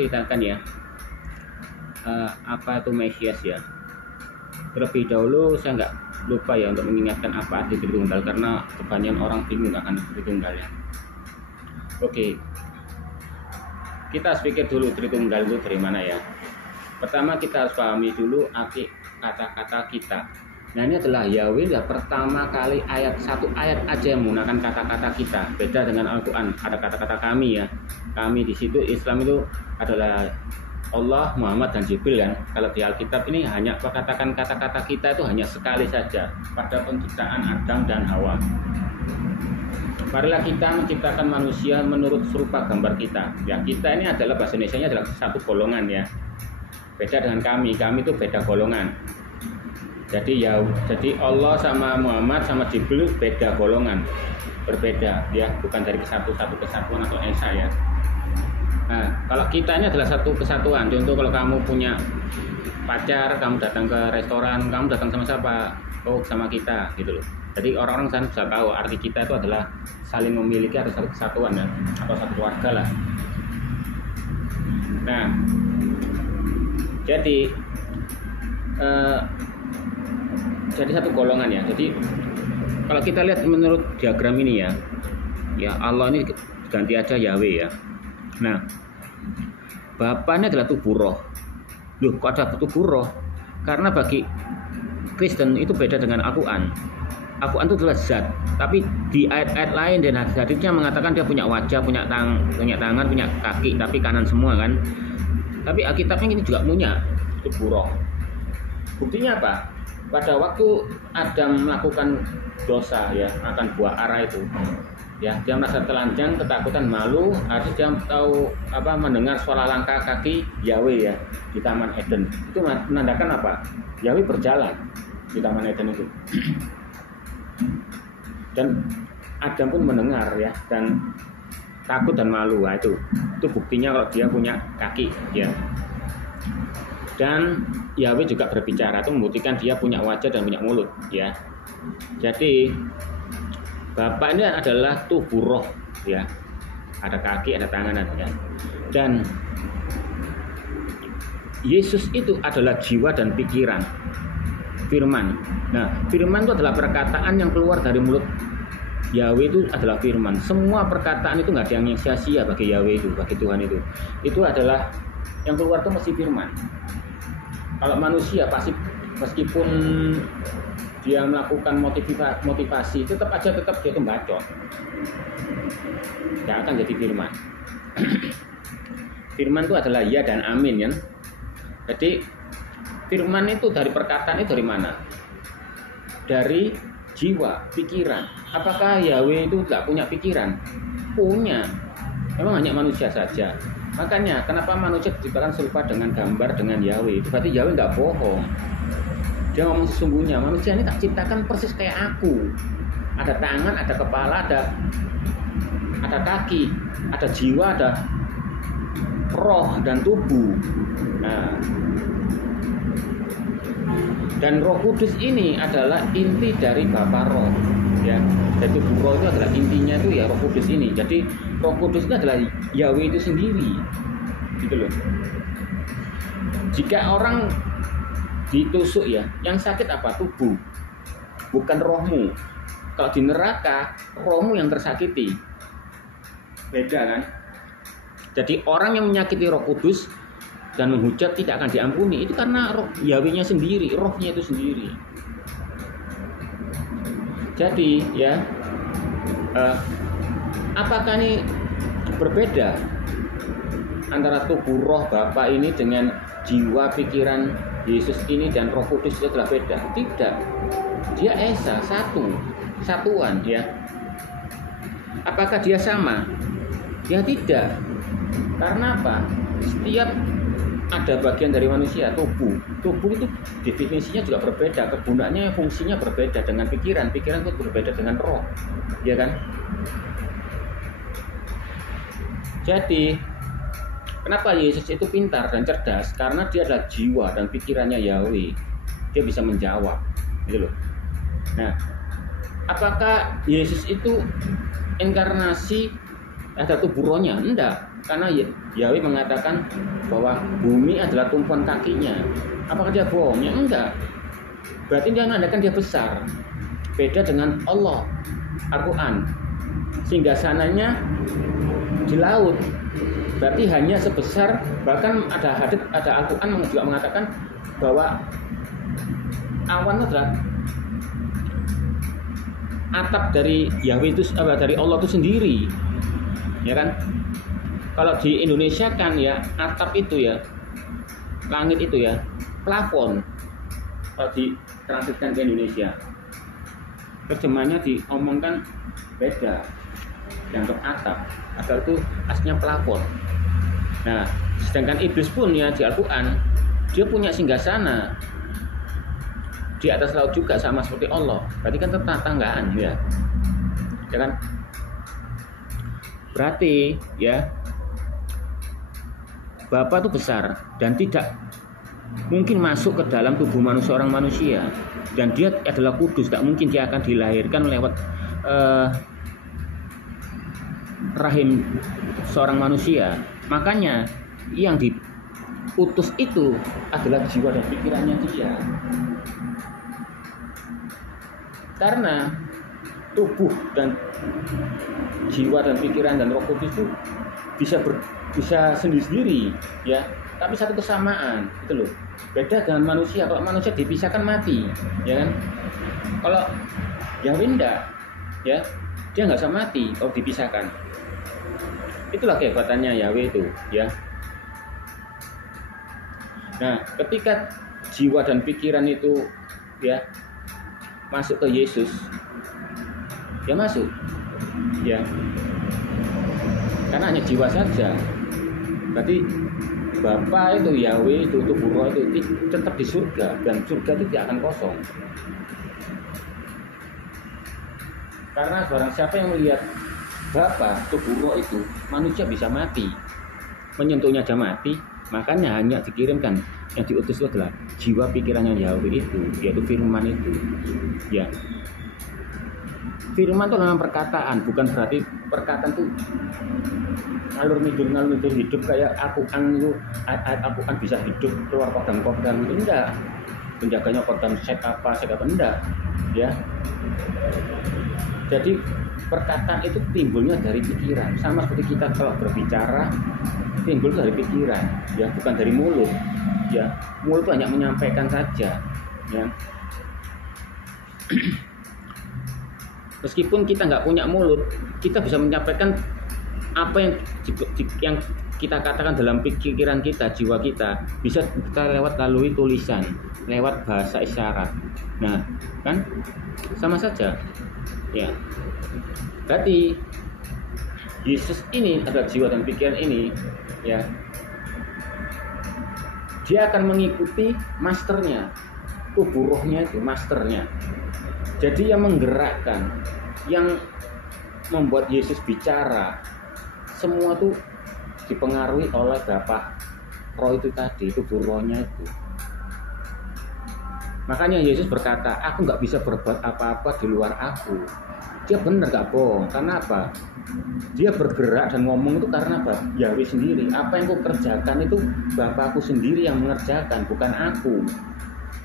ceritakan ya, apa itu Mesias ya. Terlebih dahulu saya nggak lupa ya untuk mengingatkan apa arti Tritunggal, karena kebanyakan orang bingung akan Tritunggal ya. Oke, kita harus pikir dulu Tritunggal itu dari mana ya. Pertama kita harus pahami dulu arti kata-kata kita. Nah ini adalah Yahweh ya, pertama kali satu ayat aja yang menggunakan kata-kata kita. Beda dengan Al-Quran, ada kata-kata kami ya. Kami di situ Islam itu adalah Allah, Muhammad, dan Jibril kan. Kalau di Alkitab ini hanya perkatakan kata-kata kita itu hanya sekali saja pada penciptaan Adam dan Hawa. Marilah kita menciptakan manusia menurut serupa gambar kita. Ya kita ini adalah bahasa Indonesianya adalah satu golongan ya. Beda dengan kami itu beda golongan. Jadi Allah sama Muhammad sama Jibril beda golongan, berbeda ya, bukan dari satu kesatuan atau esa ya. Nah, kalau kita ini adalah satu kesatuan. Contoh kalau kamu punya pacar, kamu datang ke restoran, kamu datang sama siapa? Oh, sama kita gitu loh. Jadi orang-orang sana bisa tahu arti kita itu adalah saling memiliki atau satu kesatuan ya, atau satu keluarga lah. Nah, jadi satu golongan ya. Jadi kalau kita lihat menurut diagram ini ya Allah ini ganti aja Yahweh ya. Nah, Bapaknya adalah tubuh roh. Loh, kok ada tubuh roh? Karena bagi Kristen itu beda dengan Al-Quran. Al-Quran itu adalah zat, tapi di ayat-ayat lain dan hadisnya mengatakan dia punya wajah, punya tangan, punya kaki, tapi kanan semua kan. Tapi Alkitabnya ini juga punya tubuh roh. Buktinya apa? Pada waktu Adam melakukan dosa ya, akan buah ara itu ya, dia merasa telanjang, ketakutan, malu. Harus dia tahu mendengar suara langkah kaki Yahweh ya di Taman Eden. Itu menandakan apa? Yahweh berjalan di Taman Eden itu. Dan Adam pun mendengar ya, dan takut dan malu. Nah, itu buktinya kalau dia punya kaki ya. Dan Yahweh juga berbicara, itu membuktikan dia punya wajah dan punya mulut ya. Jadi Bapak ini adalah tubuh roh ya. Ada kaki, ada tangan ya. Dan Yesus itu adalah jiwa dan pikiran. Firman. Nah, firman itu adalah perkataan yang keluar dari mulut Yahweh, itu adalah firman. Semua perkataan itu nggak ada yang sia-sia bagi Yahweh itu, bagi Tuhan itu. Itu adalah yang keluar itu mesti firman. Kalau manusia pasti meskipun dia melakukan motivasi, tetap dia itu bacot. Tidak akan jadi firman. Firman itu adalah ya dan amin kan. Jadi firman itu dari perkataan itu dari mana? Dari jiwa, pikiran. Apakah Yahweh itu tidak punya pikiran? Punya. Memang hanya manusia saja. Makanya kenapa manusia diciptakan serupa dengan gambar dengan Yahweh? Itu berarti Yahweh nggak bohong. Dia ngomong sesungguhnya, manusia ini tak ciptakan persis kayak aku. Ada tangan, ada kepala, ada kaki, ada jiwa, ada roh dan tubuh. Nah, dan Roh Kudus ini adalah inti dari Bapa Roh ya. Jadi tubuh roh itu adalah intinya itu ya Roh Kudus ini. Jadi Roh Kudus itu adalah Yahweh itu sendiri. Gitu loh. Jika orang ditusuk ya, yang sakit apa? Tubuh, bukan rohmu. Kalau di neraka, rohmu yang tersakiti. Beda kan? Jadi orang yang menyakiti Roh Kudus dan menghujat tidak akan diampuni. Itu karena roh Yahweh-nya sendiri, rohnya itu sendiri. Jadi ya, apakah ini berbeda antara tubuh roh Bapa ini dengan jiwa pikiran Yesus ini dan Roh Kudus itu adalah beda? Tidak. Dia esa, satuan ya. Apakah dia sama? Ya tidak. Karena apa? Setiap ada bagian dari manusia, tubuh itu definisinya juga berbeda, kegunaannya, fungsinya berbeda dengan pikiran itu berbeda dengan roh, ya kan? Jadi kenapa Yesus itu pintar dan cerdas? Karena dia adalah jiwa dan pikirannya Yahweh. Dia bisa menjawab, gitu loh. Nah, apakah Yesus itu inkarnasi ada tubuh rohnya? Enggak. Karena Yahweh mengatakan bahwa bumi adalah tumpuan kakinya. Apakah dia bohong? Ya enggak. Berarti dia menandakan dia besar. Beda dengan Allah, Al-Quran. Singgasananya di laut. Berarti hanya sebesar, bahkan ada Al-Quran juga mengatakan bahwa awan adalah atap dari Yahweh itu, dari Allah itu sendiri, ya kan? Kalau di Indonesia kan ya atap itu ya, langit itu ya, plafon. Kalau ditranslitkan ke Indonesia, terjemahnya diomongkan beda, dianggap atap, atau itu aslinya plafon. Nah, sedangkan iblis pun ya di Al-Quran dia punya singgasana di atas laut juga sama seperti Allah. Berarti kan tetanggaan ya kan? Berarti ya Bapa itu besar dan tidak mungkin masuk ke dalam tubuh seorang manusia, dan dia adalah kudus, tidak mungkin dia akan dilahirkan lewat rahim seorang manusia. Makanya yang diutus itu adalah jiwa dan pikirannya dia. Karena tubuh dan jiwa dan pikiran dan roh kudus itu bisa sendiri-sendiri ya, tapi satu kesamaan itu loh. Beda dengan manusia. Kalau manusia dipisahkan mati, ya kan? Kalau Yahweh enggak, ya dia nggak bisa mati kalau dipisahkan. Itulah kehebatannya Yahweh itu, ya. Nah, ketika jiwa dan pikiran itu ya masuk ke Yesus, ya masuk, ya. Karena hanya jiwa saja. Berarti Bapa itu, Yahweh itu, tubuh roh itu tetap di surga, dan surga itu tidak akan kosong. Karena barang siapa yang melihat Bapa, tubuh roh itu, manusia bisa mati, menyentuhnya aja mati. Makanya hanya dikirimkan, yang diutus itu adalah jiwa pikirannya Yahweh itu, yaitu firman itu, ya. Firman itu memang perkataan, bukan berarti perkataan itu ngalur ngidur hidup kayak Al-Quran itu. Al-Quran bisa hidup keluar kodam itu enggak. Penjaganya kodam sek apa enggak, ya. Jadi perkataan itu timbulnya dari pikiran, sama seperti kita kalau berbicara timbul dari pikiran, ya, bukan dari mulut, ya. Mulut itu hanya menyampaikan saja, ya. Meskipun kita nggak punya mulut, kita bisa menyampaikan apa yang kita katakan dalam pikiran kita, jiwa kita, bisa kita lalui tulisan, lewat bahasa isyarat. Nah, kan sama saja, ya. Berarti Yesus ini adalah jiwa dan pikiran ini, ya. Dia akan mengikuti masternya, tubuh rohnya itu masternya. Jadi yang menggerakkan, yang membuat Yesus bicara, semua itu dipengaruhi oleh Bapa roh itu tadi, tubuh rohnya itu. Makanya Yesus berkata, aku nggak bisa berbuat apa-apa di luar aku. Dia benar, nggak bohong. Karena apa? Dia bergerak dan ngomong itu karena Yahweh sendiri. Apa yang aku kerjakan itu Bapakku sendiri yang mengerjakan, bukan aku.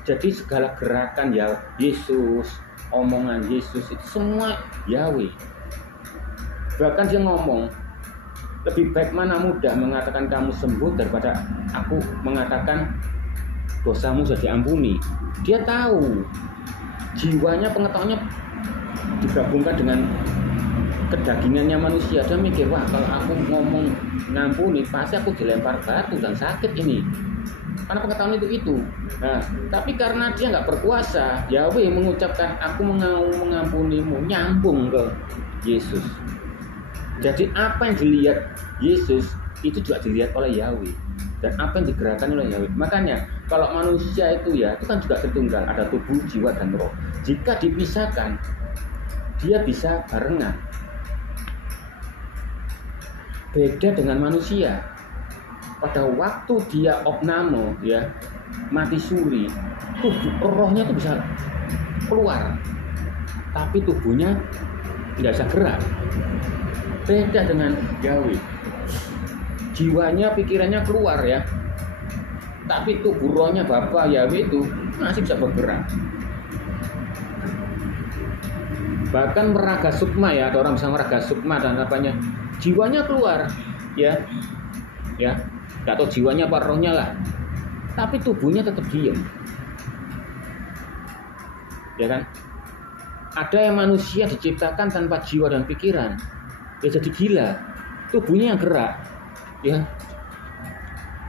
Jadi segala gerakan ya Yesus, omongan Yesus itu semua Yahweh. Bahkan dia ngomong, lebih baik mana mudah mengatakan kamu sembuh daripada aku mengatakan dosamu sudah diampuni. Dia tahu, jiwanya, pengetahuannya digabungkan dengan kedagingannya manusia. Dia mikir, wah kalau aku ngomong ngampuni pasti aku dilempar batu dan sakit ini. Karena pengetahuan itu. Nah, tapi karena dia nggak berkuasa, Yahweh mengucapkan aku mau mengampunimu, nyambung ke Yesus. Jadi apa yang dilihat Yesus itu juga dilihat oleh Yahweh, dan apa yang digerakkan oleh Yahweh. Makanya kalau manusia itu ya, itu kan juga tertunggal, ada tubuh, jiwa, dan roh. Jika dipisahkan, dia bisa barengan. Beda dengan manusia. Pada waktu dia opname, ya, mati suri, tubuh rohnya itu bisa keluar, tapi tubuhnya tidak bisa gerak. Beda dengan Yahweh. jiwanya, pikirannya keluar ya, tapi tubuh rohnya Bapa Yahweh itu masih bisa bergerak. Bahkan meraga sukma ya, ada orang bisa meraga sukma dan apanya, jiwanya keluar ya, nggak tahu jiwanya apa rohnya lah, tapi tubuhnya tetap diam, ya kan? Ada yang manusia diciptakan tanpa jiwa dan pikiran, ya jadi gila, tubuhnya yang gerak, ya,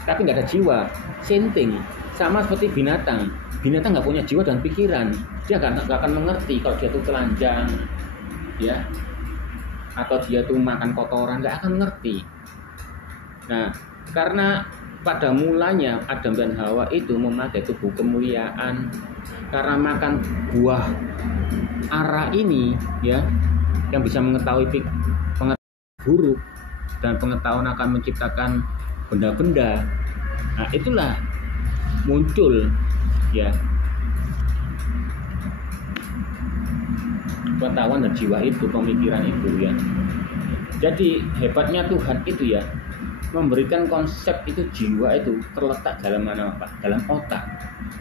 tapi nggak ada jiwa, senting, sama seperti binatang. Binatang nggak punya jiwa dan pikiran, dia nggak akan mengerti kalau dia tuh telanjang, ya, atau dia tuh makan kotoran, nggak akan mengerti. Nah, karena pada mulanya Adam dan Hawa itu memakai tubuh kemuliaan karena makan buah ara ini, ya, yang bisa mengetahui pengetahuan buruk dan pengetahuan akan menciptakan benda-benda. Nah, itulah muncul ya pengetahuan dan jiwa itu, pemikiran itu ya. Jadi hebatnya Tuhan itu ya, memberikan konsep itu, jiwa itu terletak dalam mana, Pak? Dalam otak.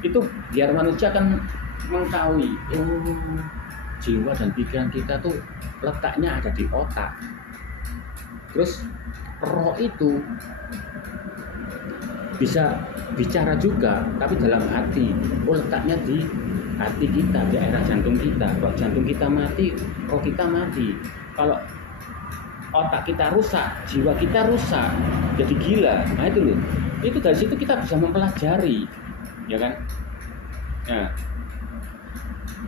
Itu biar manusia kan mengetahui, oh, jiwa dan pikiran kita tuh letaknya ada di otak. Terus roh itu bisa bicara juga, tapi dalam hati. Oh, letaknya di hati kita, di daerah jantung kita. Kalau jantung kita mati, roh kita mati. Kalau otak kita rusak, jiwa kita rusak, jadi gila. Nah itu loh. Itu dari situ kita bisa mempelajari, ya kan? Nah,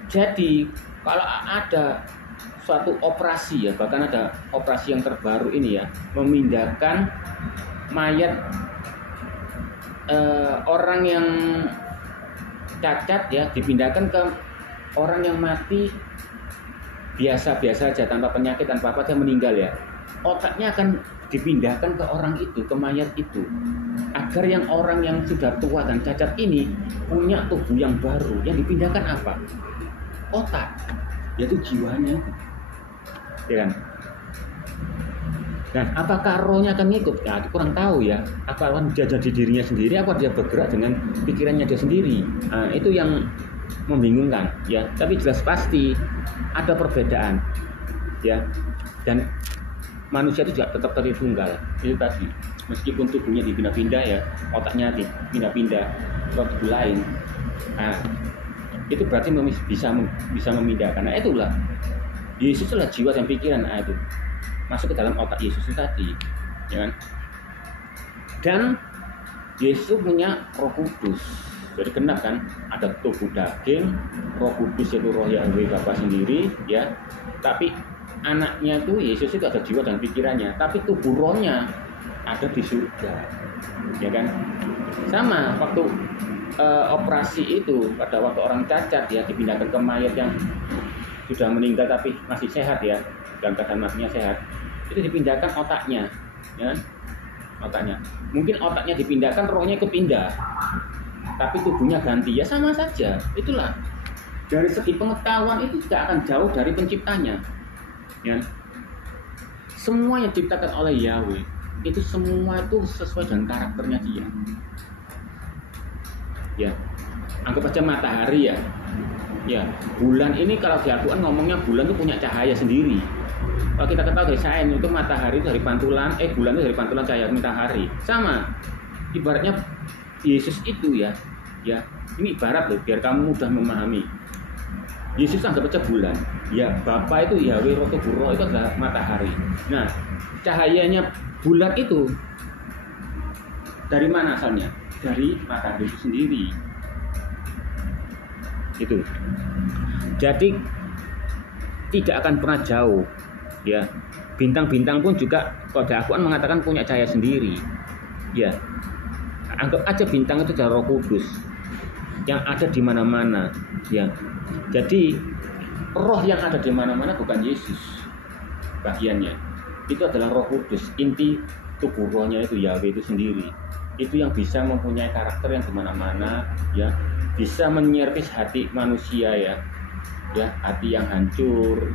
jadi kalau ada suatu operasi ya, bahkan ada operasi yang terbaru ini ya, memindahkan mayat orang yang cacat ya, dipindahkan ke orang yang mati biasa-biasa aja, tanpa penyakit, tanpa apa, dia meninggal ya. Otaknya akan dipindahkan ke orang itu, ke mayat itu, agar yang orang yang sudah tua dan cacat ini punya tubuh yang baru. Yang dipindahkan apa? Otak, yaitu jiwanya, ya kan? Nah, apakah rohnya akan ngikut? Nah, itu kurang tahu ya. Apa akan jadi dirinya sendiri, apa dia bergerak dengan pikirannya dia sendiri? Nah, itu yang membingungkan ya. Tapi jelas pasti ada perbedaan ya. Dan manusia itu juga tetap Tritunggal. Itu tadi, meskipun tubuhnya dipindah-pindah ya, otaknya dipindah-pindah ke tubuh lain. Nah, itu berarti bisa memindahkan. Nah, itulah Yesus adalah jiwa dan pikiran. Nah, itu masuk ke dalam otak Yesus itu tadi, ya kan? Dan Yesus punya Roh Kudus. Jadi genap kan, ada tubuh daging, Roh Kudus yaitu Roh Yahweh Bapa sendiri, ya. Tapi anaknya itu Yesus itu ada jiwa dan pikirannya, tapi tubuh rohnya ada di surga, ya kan? Sama waktu operasi itu, pada waktu orang cacat ya, dipindahkan ke mayat yang sudah meninggal tapi masih sehat ya, dalam keadaan matinya sehat, itu dipindahkan otaknya, ya, otaknya. Mungkin otaknya dipindahkan, rohnya ikut pindah, tapi tubuhnya ganti, ya sama saja. Itulah dari segi pengetahuan itu tidak akan jauh dari penciptanya, ya. Semua yang diciptakan oleh Yahweh itu semua itu sesuai dengan karakternya dia, ya. Anggap aja matahari ya. Ya, bulan ini kalau di Al-Quran ngomongnya bulan itu punya cahaya sendiri. Kalau kita ketahui dari sains itu matahari itu dari pantulan, bulan itu dari pantulan cahaya matahari. Sama, ibaratnya Yesus itu ya, ini ibarat loh, biar kamu mudah memahami. Yesus anggap aja bulan, ya Bapa itu Yahweh, Roh Tubuh Roh itu adalah matahari. Nah, cahayanya bulan itu dari mana asalnya? Dari matahari itu sendiri. Itu. Jadi tidak akan pernah jauh ya. Bintang-bintang pun juga pada Al-Quran mengatakan punya cahaya sendiri, ya. Anggap aja bintang itu adalah Roh Kudus yang ada di mana-mana, ya. Jadi roh yang ada di mana-mana bukan Yesus bagiannya, itu adalah Roh Kudus. Inti tubuh rohnya itu Yahweh itu sendiri, itu yang bisa mempunyai karakter yang di mana-mana, ya, bisa menyervis hati manusia, ya ya, hati yang hancur,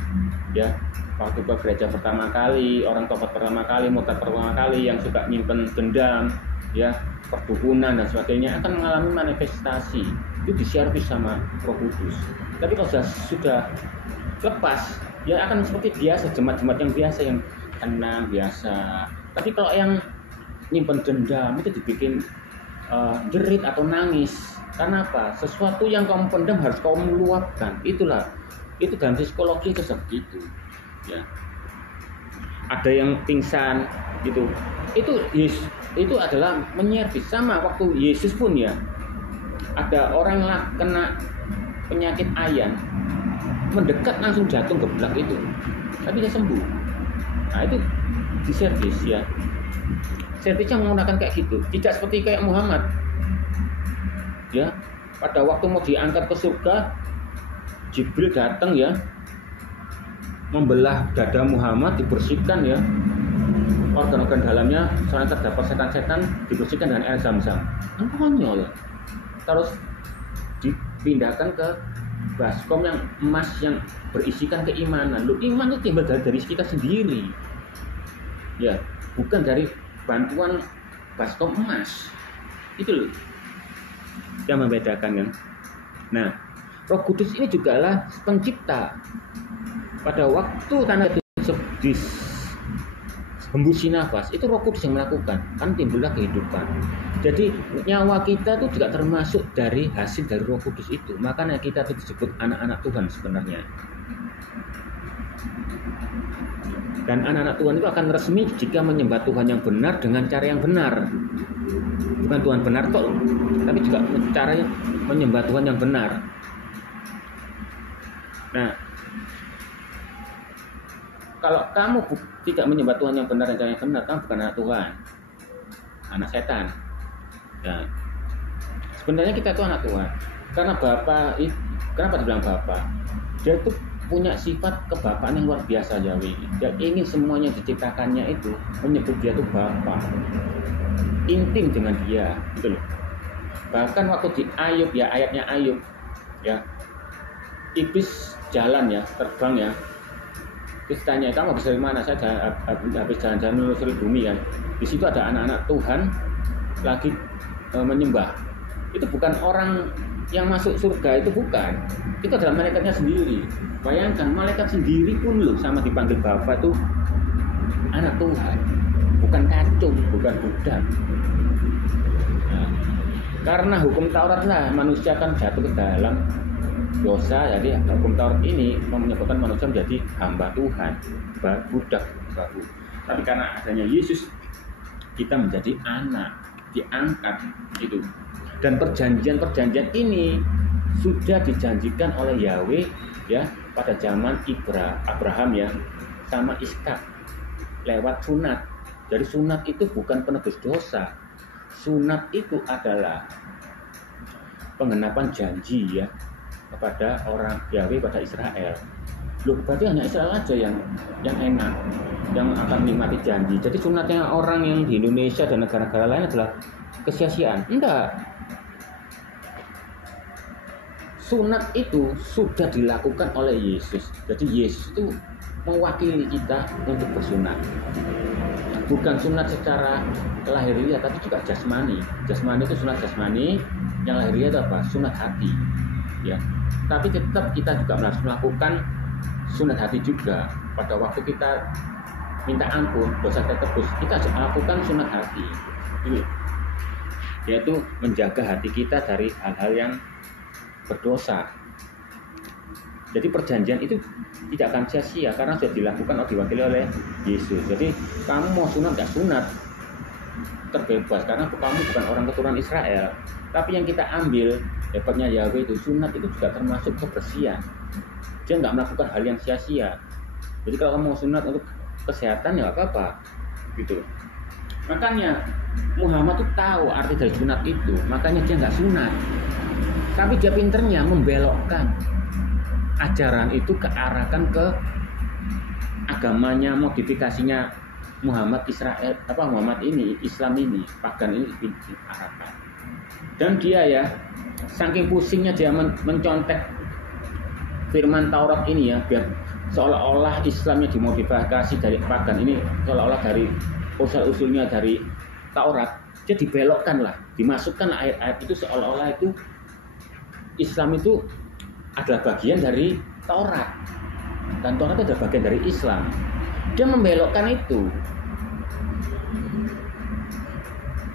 ya, waktu ke gereja pertama kali, orang tobat pertama kali, murtad pertama kali, yang suka nyimpen dendam, ya, perdukunan dan sebagainya akan mengalami manifestasi itu diservis sama Roh Kudus. Tapi kalau sudah lepas, ya akan seperti biasa, jemaat-jemaat yang biasa, yang tenang biasa. Tapi kalau yang nyimpen dendam itu dibikin jerit atau nangis. Karena apa? Sesuatu yang kamu pendam harus kamu meluapkan. Itu dalam psikologi itu seperti itu. Ya. Ada yang pingsan gitu. Itu adalah menyervis. Sama waktu Yesus pun ya. Ada orang kena penyakit ayan, mendekat langsung jatuh ke belakang itu. Tapi dia sembuh. Nah, itu diservis ya. Servisnya menggunakan kayak gitu. Tidak seperti kayak Muhammad. Ya, pada waktu mau diangkat ke surga, Jibril datang ya, membelah dada Muhammad, dibersihkan ya, organ-organ dalamnya selain terdapat setan-setan dibersihkan dengan air zam-zam. Konyol. Terus dipindahkan ke baskom yang emas yang berisikan keimanan. Loh, iman itu timbul dari kita sendiri. Ya, bukan dari bantuan baskom emas. Itu loh yang membedakan kan. Nah, Roh Kudus ini juga lah pencipta. Pada waktu tanah hembusi nafas, itu Roh Kudus yang melakukan, kan timbullah kehidupan. Jadi nyawa kita itu juga termasuk dari hasil dari Roh Kudus itu. Makanya kita itu disebut anak-anak Tuhan sebenarnya. Dan anak-anak Tuhan itu akan resmi jika menyembah Tuhan yang benar dengan cara yang benar. Bukan Tuhan benar toh, tapi juga caranya menyembah Tuhan yang benar. Nah, kalau kamu tidak menyembah Tuhan yang benar dan cara yang benar, kamu bukan anak Tuhan, anak setan. Ya. Sebenarnya kita itu anak Tuhan. Karena Bapa, kenapa dibilang Bapa? Dia itu punya sifat kebapaan yang luar biasa, Yahweh. Dia ingin semuanya diciptakannya itu menyebut dia itu Bapa. Intim dengan dia, gitu loh. Bahkan waktu di Ayub ya, ayatnya Ayub ya, iblis jalan ya, terbang ya. Terus tanya, kamu habis dari mana? Saya habis jalan-jalan menelusuri bumi ya. Di situ ada anak-anak Tuhan lagi menyembah. Itu bukan orang yang masuk surga, itu bukan. Itu adalah malaikatnya sendiri. Bayangkan, malaikat sendiri pun loh sama dipanggil Bapa tuh anak Tuhan. Bukan kacung, bukan budak. Nah, karena hukum Taurat lah manusia kan jatuh ke dalam dosa, jadi hukum Taurat ini menyebabkan manusia menjadi hamba Tuhan, budak baru. Tapi karena adanya Yesus, kita menjadi anak, diangkat itu. Dan perjanjian-perjanjian ini sudah dijanjikan oleh Yahweh ya pada zaman Abraham ya sama Ishak lewat sunat. Jadi sunat itu bukan penebus dosa. Sunat itu adalah penggenapan janji ya kepada orang Yahweh, pada Israel. Loh, berarti hanya Israel aja yang enak, yang akan menikmati janji. Jadi sunatnya orang yang di Indonesia dan negara-negara lain adalah kesia-siaan. Enggak. Sunat itu sudah dilakukan oleh Yesus. Jadi Yesus itu mewakili kita untuk bersunat. Bukan sunat secara lahiriah, tapi juga jasmani. Jasmani itu sunat jasmani, yang lahiriah itu apa? Sunat hati. Ya. Tapi tetap kita juga harus melakukan sunat hati juga. Pada waktu kita minta ampun, dosa tertebus, kita harus melakukan sunat hati. Ini, yaitu menjaga hati kita dari hal-hal yang berdosa. Jadi perjanjian itu tidak akan sia-sia karena sudah dilakukan atau diwakili oleh Yesus. Jadi kamu mau sunat nggak sunat terbebas karena kamu bukan orang keturunan Israel. Tapi yang kita ambil hebatnya Yahweh itu sunat itu juga termasuk kebersihan. Dia nggak melakukan hal yang sia-sia. Jadi kalau kamu mau sunat untuk kesehatan ya apa-apa, gitu. Makanya Muhammad tuh tahu arti dari sunat itu, makanya dia nggak sunat. Tapi dia pinternya membelokkan ajaran itu kearahkan ke agamanya, modifikasinya Muhammad Israel, Muhammad ini, Islam ini, pagan ini diarahkan. Dan dia ya, saking pusingnya dia mencontek firman Taurat ini ya, biar seolah-olah Islamnya dimodifikasi dari pagan ini, seolah-olah dari usul-usulnya dari Taurat, dia dibelokkan lah, dimasukkan ayat-ayat itu seolah-olah itu Islam itu adalah bagian dari Taurat, dan Taurat itu adalah bagian dari Islam. Dia membelokkan itu.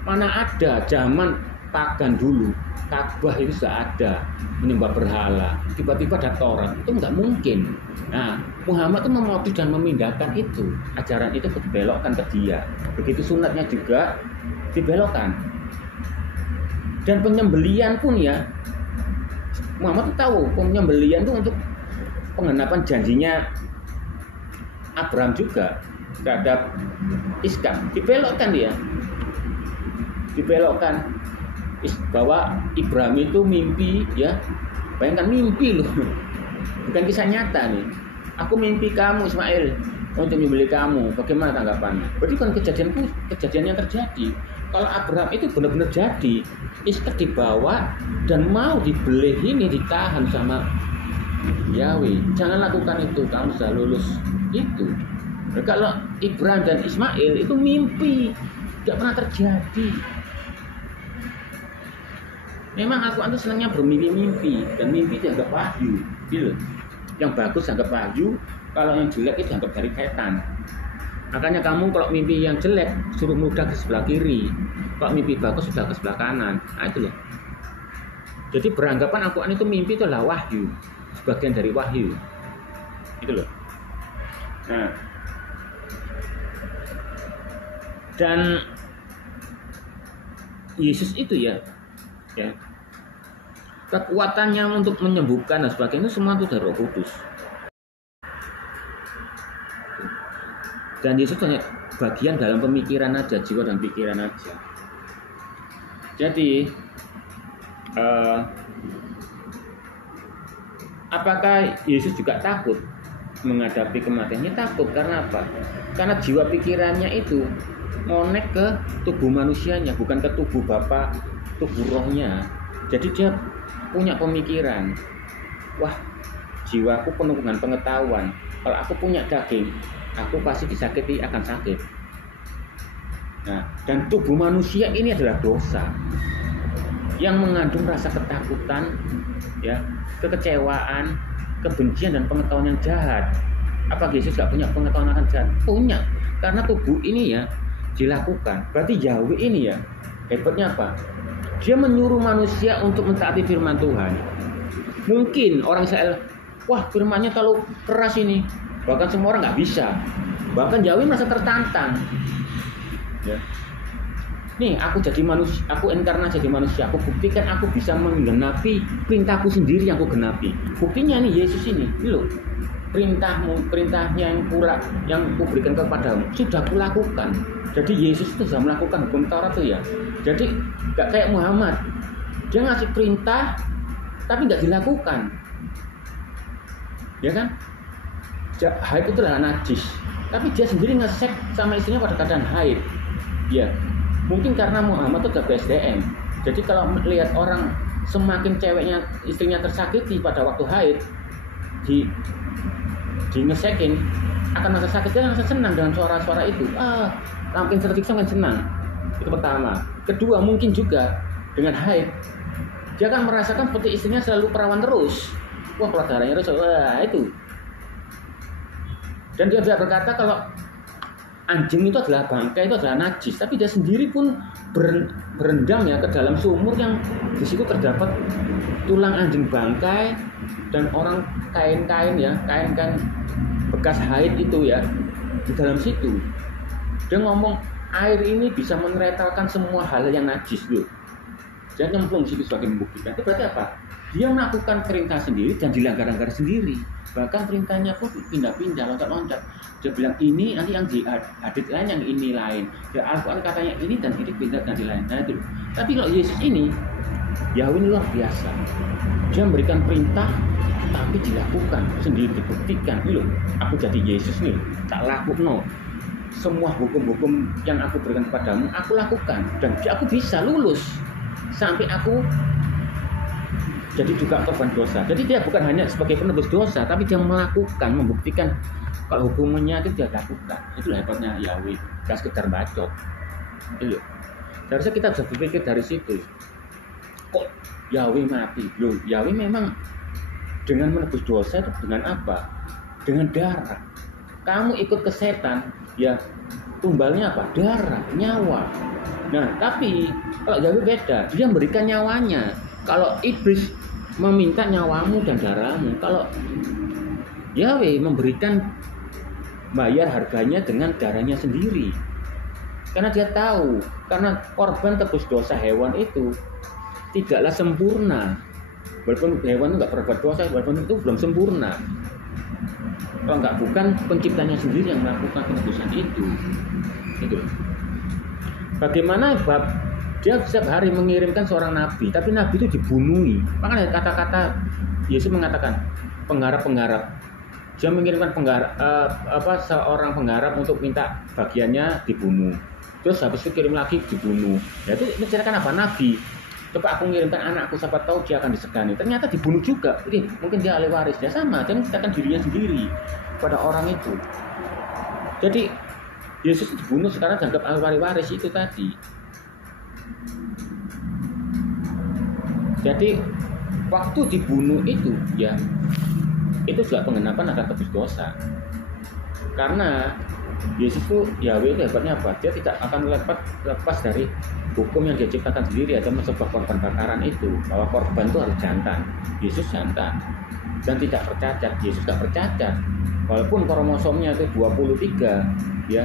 Mana ada zaman pagan dulu, Ka'bah itu sudah ada, menyembah berhala, tiba-tiba ada Taurat, itu nggak mungkin. Nah, Muhammad itu memodif dan memindahkan itu, ajaran itu dibelokkan ke dia. Begitu sunatnya juga dibelokkan. Dan penyembelian pun ya, Muhammad itu tahu penyembelian itu untuk penggenapan janjinya Abraham juga terhadap Ishak, dibelokkan dia. Dibelokkan bahwa Ibrahim itu mimpi ya, bayangkan mimpi loh, bukan kisah nyata nih. Aku mimpi kamu Ismail untuk menyembelih kamu, bagaimana tanggapannya? Berarti kan kejadian yang terjadi. Kalau Abraham itu benar-benar jadi, Ishak dibawa dan mau dibelih ini, ditahan sama Yahweh. Jangan lakukan itu, kamu sudah lulus itu. Nah, kalau Ibrahim dan Ismail itu mimpi, tidak pernah terjadi. Memang Al-Quran itu senangnya bermimpi-mimpi, dan mimpi dianggap wahyu, gitu. Yang bagus dianggap wahyu, kalau yang jelek itu dianggap dari setan. Makanya kamu kalau mimpi yang jelek suruh mudah ke sebelah kiri, kalau mimpi bagus sudah ke sebelah kanan. Nah itu loh. Jadi beranggapan Al-Quran itu mimpi itu adalah wahyu, sebagian dari wahyu, itu loh. Nah, dan Yesus itu ya, kekuatannya untuk menyembuhkan dan sebagainya semua itu dari Roh Kudus. Dan Yesus hanya bagian dalam pemikiran aja, jiwa dan pikiran aja. Jadi apakah Yesus juga takut menghadapi kematiannya? Takut karena apa? Karena jiwa pikirannya itu monek ke tubuh manusianya, bukan ke tubuh Bapa, tubuh rohnya. Jadi dia punya pemikiran, wah jiwaku penuh dengan pengetahuan, kalau aku punya daging, aku pasti disakiti, akan sakit. Nah, dan tubuh manusia ini adalah dosa yang mengandung rasa ketakutan, ya, kekecewaan, kebencian dan pengetahuan yang jahat. Apa Yesus gak punya pengetahuan akan jahat? Punya, karena tubuh ini ya dilakukan. Berarti Yahweh ini ya hebatnya apa? Dia menyuruh manusia untuk mentaati firman Tuhan. Mungkin orang Israel, wah firmannya terlalu keras ini, bahkan semua orang nggak bisa. Bahkan Yahweh merasa tertantang. Ya. Nih aku jadi manusia, aku inkarnasi jadi manusia, aku buktikan aku bisa menggenapi perintahku sendiri yang aku genapi. Buktinya nih Yesus ini, loh, perintahnya yang kuberikan kepadamu sudah kulakukan. Jadi Yesus itu sudah melakukan hukum Taurat itu ya. Jadi nggak kayak Muhammad, dia ngasih perintah tapi nggak dilakukan, ya kan? Haid itu adalah najis, tapi dia sendiri ngesek sama istrinya pada keadaan haid. Ya, mungkin karena Muhammad itu udah BSDM. Jadi kalau melihat orang semakin ceweknya istrinya tersakiti pada waktu haid, di ngesekin akan merasa sakit, dia merasa senang dengan suara-suara itu. Makin tersiksa makin senang. Itu pertama. Kedua, mungkin juga dengan haid dia akan merasakan seperti istrinya selalu perawan terus. Wah, keluar darahnya terus. Wah, itu. Dan dia bisa berkata kalau anjing itu adalah bangkai, itu adalah najis, tapi dia sendiri pun berendam ya ke dalam sumur yang di situ terdapat tulang anjing bangkai dan orang kain-kain bekas haid itu ya di dalam situ. Dia ngomong air ini bisa menetralkan semua hal yang najis loh. Dia nyemplung situ sebagai membuktikan. Itu berarti apa? Dia melakukan perintah sendiri dan dilanggar-langgar sendiri. Bahkan perintahnya pun pindah-pindah, loncat-loncat. Dia bilang ini, nanti yang di hadits lain yang ini lain. Dia Al-Quran katanya ini dan ini pindah ganti lain. Nah itu. Tapi kalau Yesus ini, Yahweh luar biasa. Dia memberikan perintah tapi dilakukan sendiri, dibuktikan. Loh, aku jadi Yesus nih, tak laku no. Semua hukum-hukum yang aku berikan kepadamu, aku lakukan. Dan aku bisa lulus. Sampai aku jadi juga korban dosa. Jadi dia bukan hanya sebagai penebus dosa, tapi dia melakukan, membuktikan kalau hukumannya itu dia lakukan. Itu hebatnya Yahweh, gak sekedar bacot. Itu. Seharusnya kita bisa berpikir dari situ. Kok Yahweh mati? Loh, Yahweh memang dengan menebus dosa itu dengan apa? Dengan darah. Kamu ikut ke setan, ya tumbalnya apa? Darah, nyawa. Nah, tapi kalau Yahweh beda, dia memberikan nyawanya. Kalau iblis meminta nyawamu dan darahmu, kalau Yahweh memberikan bayar harganya dengan darahnya sendiri. Karena dia tahu, karena korban tebus dosa hewan itu tidaklah sempurna. Walaupun hewan itu nggak berbuat dosa, walaupun itu belum sempurna. Kalau nggak bukan penciptanya sendiri yang melakukan penebusan itu. Bagaimana dia setiap hari mengirimkan seorang nabi, tapi nabi itu dibunuhi. Makanya kata-kata Yesus mengatakan penggarap-penggarap. Dia mengirimkan seorang penggarap untuk minta bagiannya dibunuh. Terus habis itu kirim lagi dibunuh. Ya itu menceritakan apa? Nabi. Coba aku mengirimkan anakku, siapa tahu dia akan disegani. Ternyata dibunuh juga. Jadi mungkin dia ahli waris. Dia sama, dia menceritakan dirinya sendiri pada orang itu. Jadi Yesus dibunuh sekarang dianggap ahli waris itu tadi. Jadi waktu dibunuh itu ya itu juga penggenapan akan tebus dosa. Karena Yesus itu Yahweh itu hebatnya apa? Dia tidak akan lepas dari hukum yang dia ciptakan sendiri atau sebuah korban bakaran itu, bahwa korban itu harus jantan. Yesus jantan dan tidak bercacat. Yesus tidak bercacat. Walaupun kromosomnya itu 23 ya,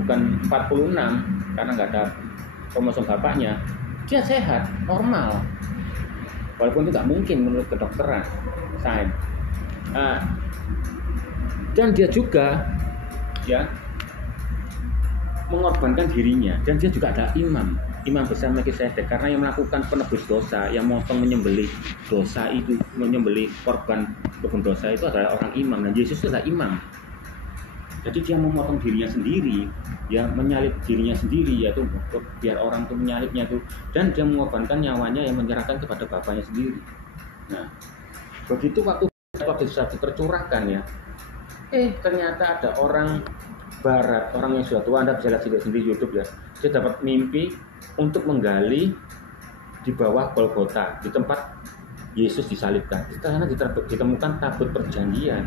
bukan 46 karena nggak ada kromosom bapaknya, dia sehat, normal. Walaupun itu nggak mungkin menurut kedokteran, sains. Dan dia juga ya mengorbankan dirinya, dan dia juga ada imam besar Melkisedek, karena yang melakukan penebus dosa, yang memotong menyembelih dosa itu, menyembelih korban dosa itu adalah orang imam, dan Yesus itu adalah imam. Jadi dia memotong dirinya sendiri, ya menyalib dirinya sendiri, yaitu biar orang itu menyalibnya itu, dan dia mengorbankan nyawanya yang menyerahkan kepada Bapaknya sendiri. Nah, begitu waktu itu tercurahkan ya, ternyata ada orang Barat, orang yang sudah tua, Anda bisa lihat sendiri YouTube ya, dia dapat mimpi untuk menggali di bawah Golgota, di tempat Yesus disalibkan. Di sana ditemukan tabut perjanjian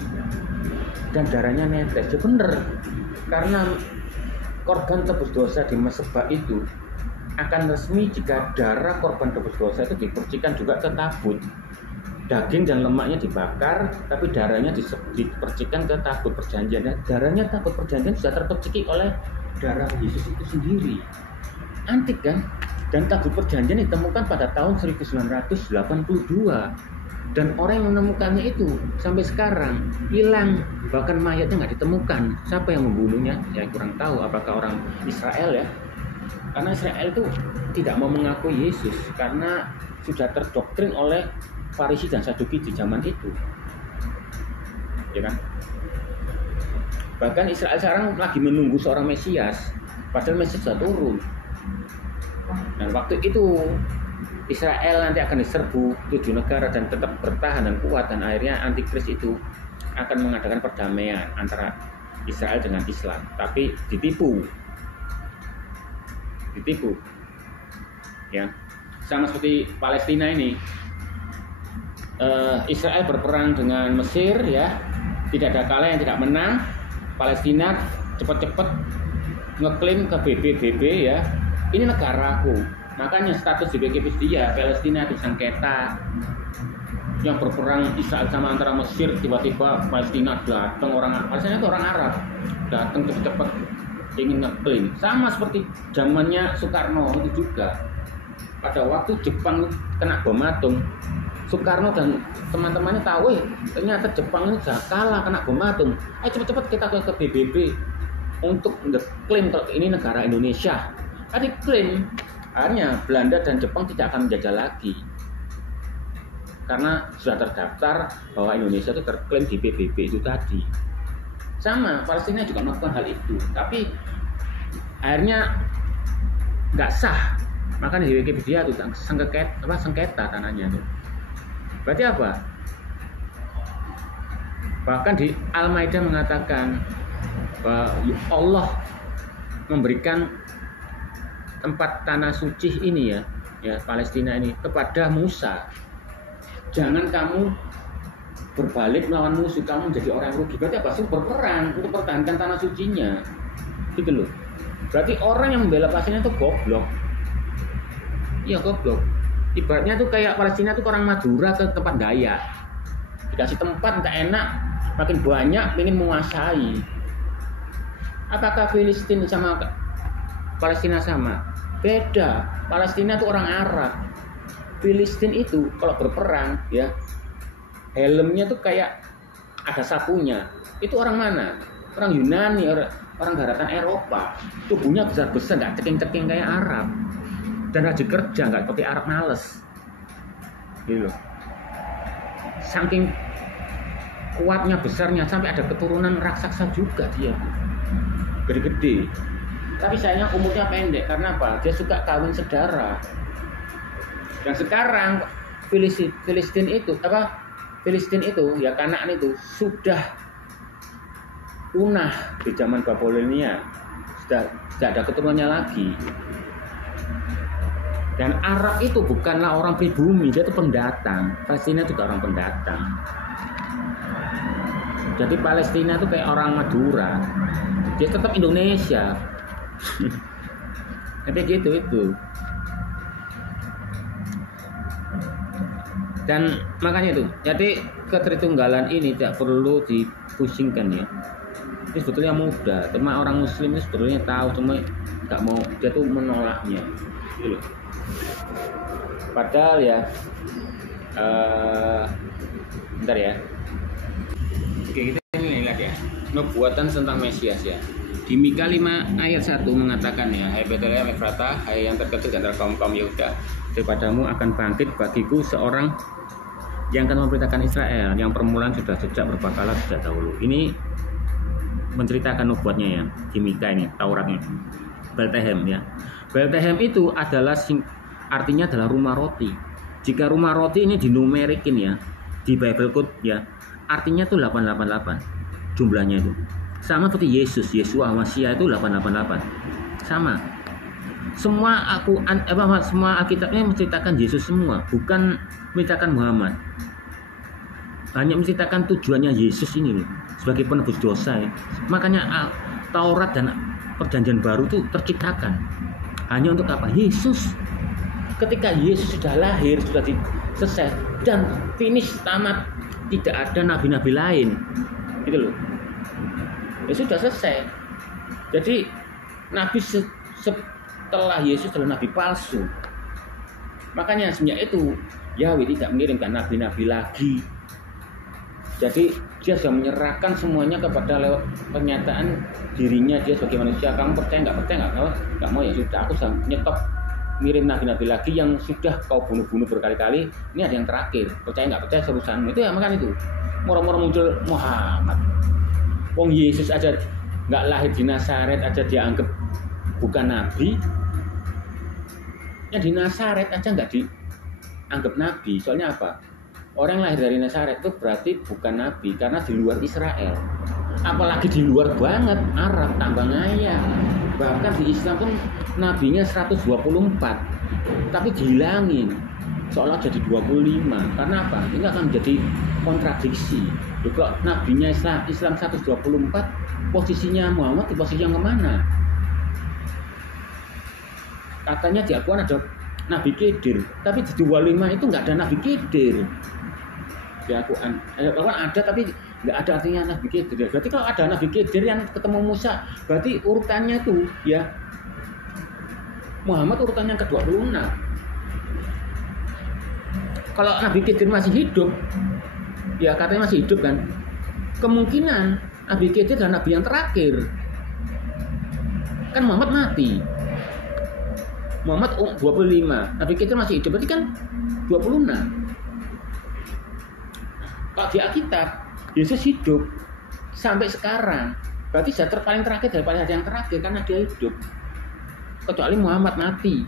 dan darahnya netes. Itu benar, karena korban tebus dosa di Mesbah itu akan resmi jika darah korban tebus dosa itu dipercikan juga ke tabut. Daging dan lemaknya dibakar, tapi darahnya dipercikan ke tabut perjanjian. Dan darahnya tabut perjanjian sudah terpercik oleh darah Yesus itu sendiri. Antik kan? Dan tabut perjanjian ditemukan pada tahun 1982. Dan orang yang menemukannya itu sampai sekarang hilang, bahkan mayatnya nggak ditemukan. Siapa yang membunuhnya? Ya kurang tahu. Apakah orang Israel ya? Karena Israel itu tidak mau mengakui Yesus karena sudah terdoktrin oleh Farisi dan Saduki di zaman itu, ya kan? Bahkan Israel sekarang lagi menunggu seorang Mesias, padahal Mesias sudah turun. Dan waktu itu Israel nanti akan diserbu 7 negara dan tetap bertahan dan kuat, dan akhirnya antikris itu akan mengadakan perdamaian antara Israel dengan Islam, tapi ditipu, ya, sama seperti Palestina ini. Israel berperang dengan Mesir ya, tidak ada kalah yang tidak menang. Palestina cepat-cepat ngeklaim ke PBB ya, ini negaraku. Makanya status di Wikipedia Palestina disengketa. Yang berperang Israel sama antara Mesir, tiba-tiba Palestina datang, Palestina itu orang Arab datang cepat-cepat ingin ngeklaim. Sama seperti zamannya Soekarno itu juga. Pada waktu Jepang kena bom atom, Soekarno dan teman-temannya tahu, ternyata Jepang ini sudah kalah kena bom atom. Cepat-cepat kita ke PBB untuk klaim kalau ini negara Indonesia. Tadi klaim, akhirnya Belanda dan Jepang tidak akan menjajah lagi karena sudah terdaftar bahwa Indonesia itu terklaim di PBB itu tadi. Sama, Palestina juga melakukan hal itu, tapi akhirnya nggak sah. Makanya di Wikipedia itu sengketa tanahnya itu. Berarti apa? Bahkan di Al-Maidah mengatakan bahwa Allah memberikan tempat tanah suci ini ya Palestina ini kepada Musa. Jangan kamu berbalik melawan musuh, kamu jadi orang rugi. Berarti apa sih? Berperang untuk pertahankan tanah sucinya. Gitu loh. Berarti orang yang membela Palestina itu goblok. Iya goblok. Ibaratnya tuh kayak Palestina tuh orang Madura ke tempat Dayak. Dikasih tempat nggak enak, makin banyak ingin menguasai. Apakah Filistin sama Palestina sama? Beda. Palestina itu orang Arab. Filistin itu kalau berperang ya helmnya tuh kayak ada sapunya. Itu orang mana? Orang Yunani, orang daratan Eropa. Tubuhnya besar-besar, nggak ceking-ceking kayak Arab. Dan rajin kerja, nggak seperti Arab males. Gitu loh. Saking kuatnya, besarnya, sampai ada keturunan raksasa juga dia. Gede-gede. Tapi sayangnya umurnya pendek. Karena apa? Dia suka kawin sedara. Dan sekarang Filistin itu ya Kanaan itu sudah punah di zaman Babilonia. Sudah ada keturunannya lagi. Dan Arab itu bukanlah orang pribumi, dia itu pendatang. Palestina itu orang pendatang. Jadi Palestina itu kayak orang Madura. Dia tetap Indonesia. Tapi gitu itu. Dan makanya itu, jadi ketritunggalan ini tidak perlu dipusingkan ya. Ini sebetulnya mudah, cuma orang Muslim ini sebetulnya tahu, cuma nggak mau, dia tuh menolaknya. Gitu. Padahal ya, bentar ya. Oke, kita lihat ya, nubuatan tentang Mesias ya. Di Mika 5 ayat 1 mengatakan ya, hai Betlehem Efratah, hai yang terkecil di antara kaum-kaum Yehuda, daripadamu akan bangkit bagiku seorang yang akan memberitakan Israel yang permulaan sudah sejak berbakalah sejak dahulu. Ini menceritakan nubuatnya ya di Mika ini, Tauratnya. Betlehem ya. Betlehem itu adalah artinya adalah rumah roti. Jika rumah roti ini dinumerikin ya di Bible Code ya, artinya tuh 888 jumlahnya itu. Sama seperti Yesus, Yesua Masya itu 888. Sama. Semua Alkitabnya menceritakan Yesus semua, bukan menceritakan Muhammad. Hanya menceritakan tujuannya Yesus ini loh, sebagai penebus dosa ya. Makanya Taurat dan Perjanjian Baru itu terciptakan hanya untuk apa? Yesus. Ketika Yesus sudah lahir, sudah selesai dan finish, tamat, tidak ada nabi-nabi lain. Gitu loh. Ya sudah selesai. Jadi nabi setelah Yesus adalah nabi palsu. Makanya semenjak itu Yahweh tidak mengirimkan nabi-nabi lagi. Jadi dia sudah menyerahkan semuanya kepada lewat pernyataan dirinya dia sebagai manusia. Kamu percaya nggak mau ya sudah, aku sudah nyetop ngirim nabi-nabi lagi yang sudah kau bunuh-bunuh berkali-kali. Ini ada yang terakhir, percaya nggak percaya urusanmu. Itu ya makan itu. Moro-moro muncul Muhammad. Wong Yesus aja nggak lahir di Nazaret aja dianggap bukan nabi. Yang di Nazaret aja nggak dianggap nabi. Soalnya apa? Orang lahir dari Nazaret itu berarti bukan nabi karena di luar Israel. Apalagi di luar banget Arab, tambah ngaya. Bahkan di Islam pun nabinya 124, tapi dihilangin seolah jadi 25. Karena apa? Ini akan menjadi kontradiksi. Kalau nabinya Islam 124, posisinya Muhammad di posisi yang kemana? Katanya di Al-Quran ada Nabi Khidir, tapi di 25 itu nggak ada Nabi Khidir. Di Al-Quran ada, tapi nggak ada artinya Nabi Khidir. Berarti kalau ada Nabi Khidir yang ketemu Musa, berarti urutannya tuh ya Muhammad urutannya ke-26. Kalau Nabi Khidir masih hidup, ya katanya masih hidup kan, kemungkinan Nabi Khidir adalah Nabi yang terakhir. Kan Muhammad mati, Muhammad 25, Nabi Khidir masih hidup, berarti kan 26. Kalau di Alkitab Yesus hidup sampai sekarang, berarti zat paling terakhir daripada yang terakhir karena dia hidup. Kecuali Muhammad mati.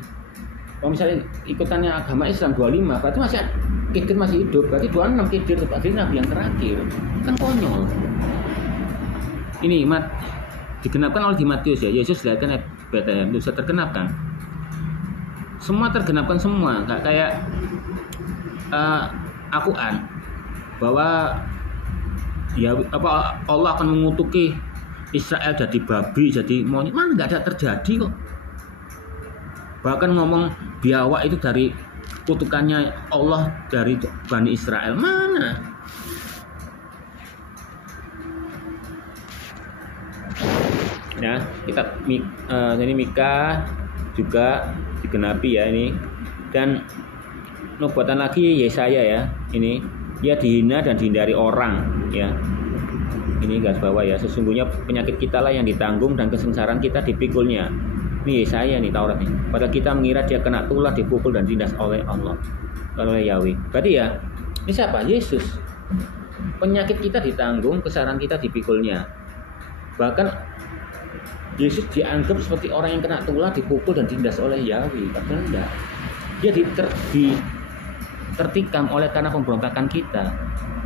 Kalau misalnya ikutannya agama Islam 25, berarti masih Khidir masih hidup, berarti 26 Khidir berarti nabi yang terakhir. Kan konyol. Ini digenapkan oleh di Matius ya. Yesus dilahirkan di Bethlehem, bisa tergenapkan. Semua tergenapkan semua, nggak kayak Al-Quran bahwa ya apa Allah akan mengutuki Israel jadi babi, jadi monyet. Mana nggak ada terjadi kok. Bahkan ngomong biawak itu dari kutukannya Allah dari Bani Israel. Mana? Ya, kita ini Mika juga digenapi ya ini. Dan nubuatan lagi Yesaya ya. Ini dia dihina dan dihindari orang ya. Ini garis bawah ya, sesungguhnya penyakit kita lah yang ditanggung dan kesengsaraan kita dipikulnya. Ini Yesaya nih Taurat nih. Padahal kita mengira dia kena tulah, dipukul dan ditindas oleh Allah, oleh Yahweh. Berarti ya, ini siapa? Yesus. Penyakit kita ditanggung, kesengsaraan kita dipikulnya. Bahkan Yesus dianggap seperti orang yang kena tulah, dipukul dan ditindas oleh Yahweh. Padahal enggak. Dia tertikam oleh karena pemberontakan kita.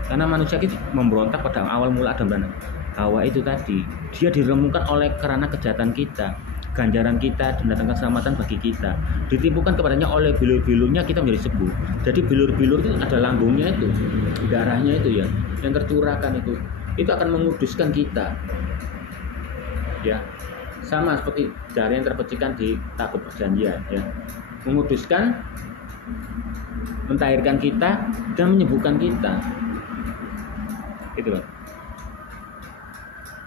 Karena manusia kita memberontak pada awal mula Adam dan Hawa itu tadi. Dia diremukkan oleh karena kejahatan kita. Ganjaran kita mendatangkan keselamatan bagi kita. Ditipukan kepadanya oleh bilur-bilurnya kita menjadi sembuh. Jadi bilur-bilur itu ada lambungnya itu, darahnya itu ya, yang tercurahkan itu akan menguduskan kita. Ya, sama seperti darah yang terpecahkan di tabut perjanjian ya, menguduskan, mentahirkan kita dan menyembuhkan kita. Gitu loh.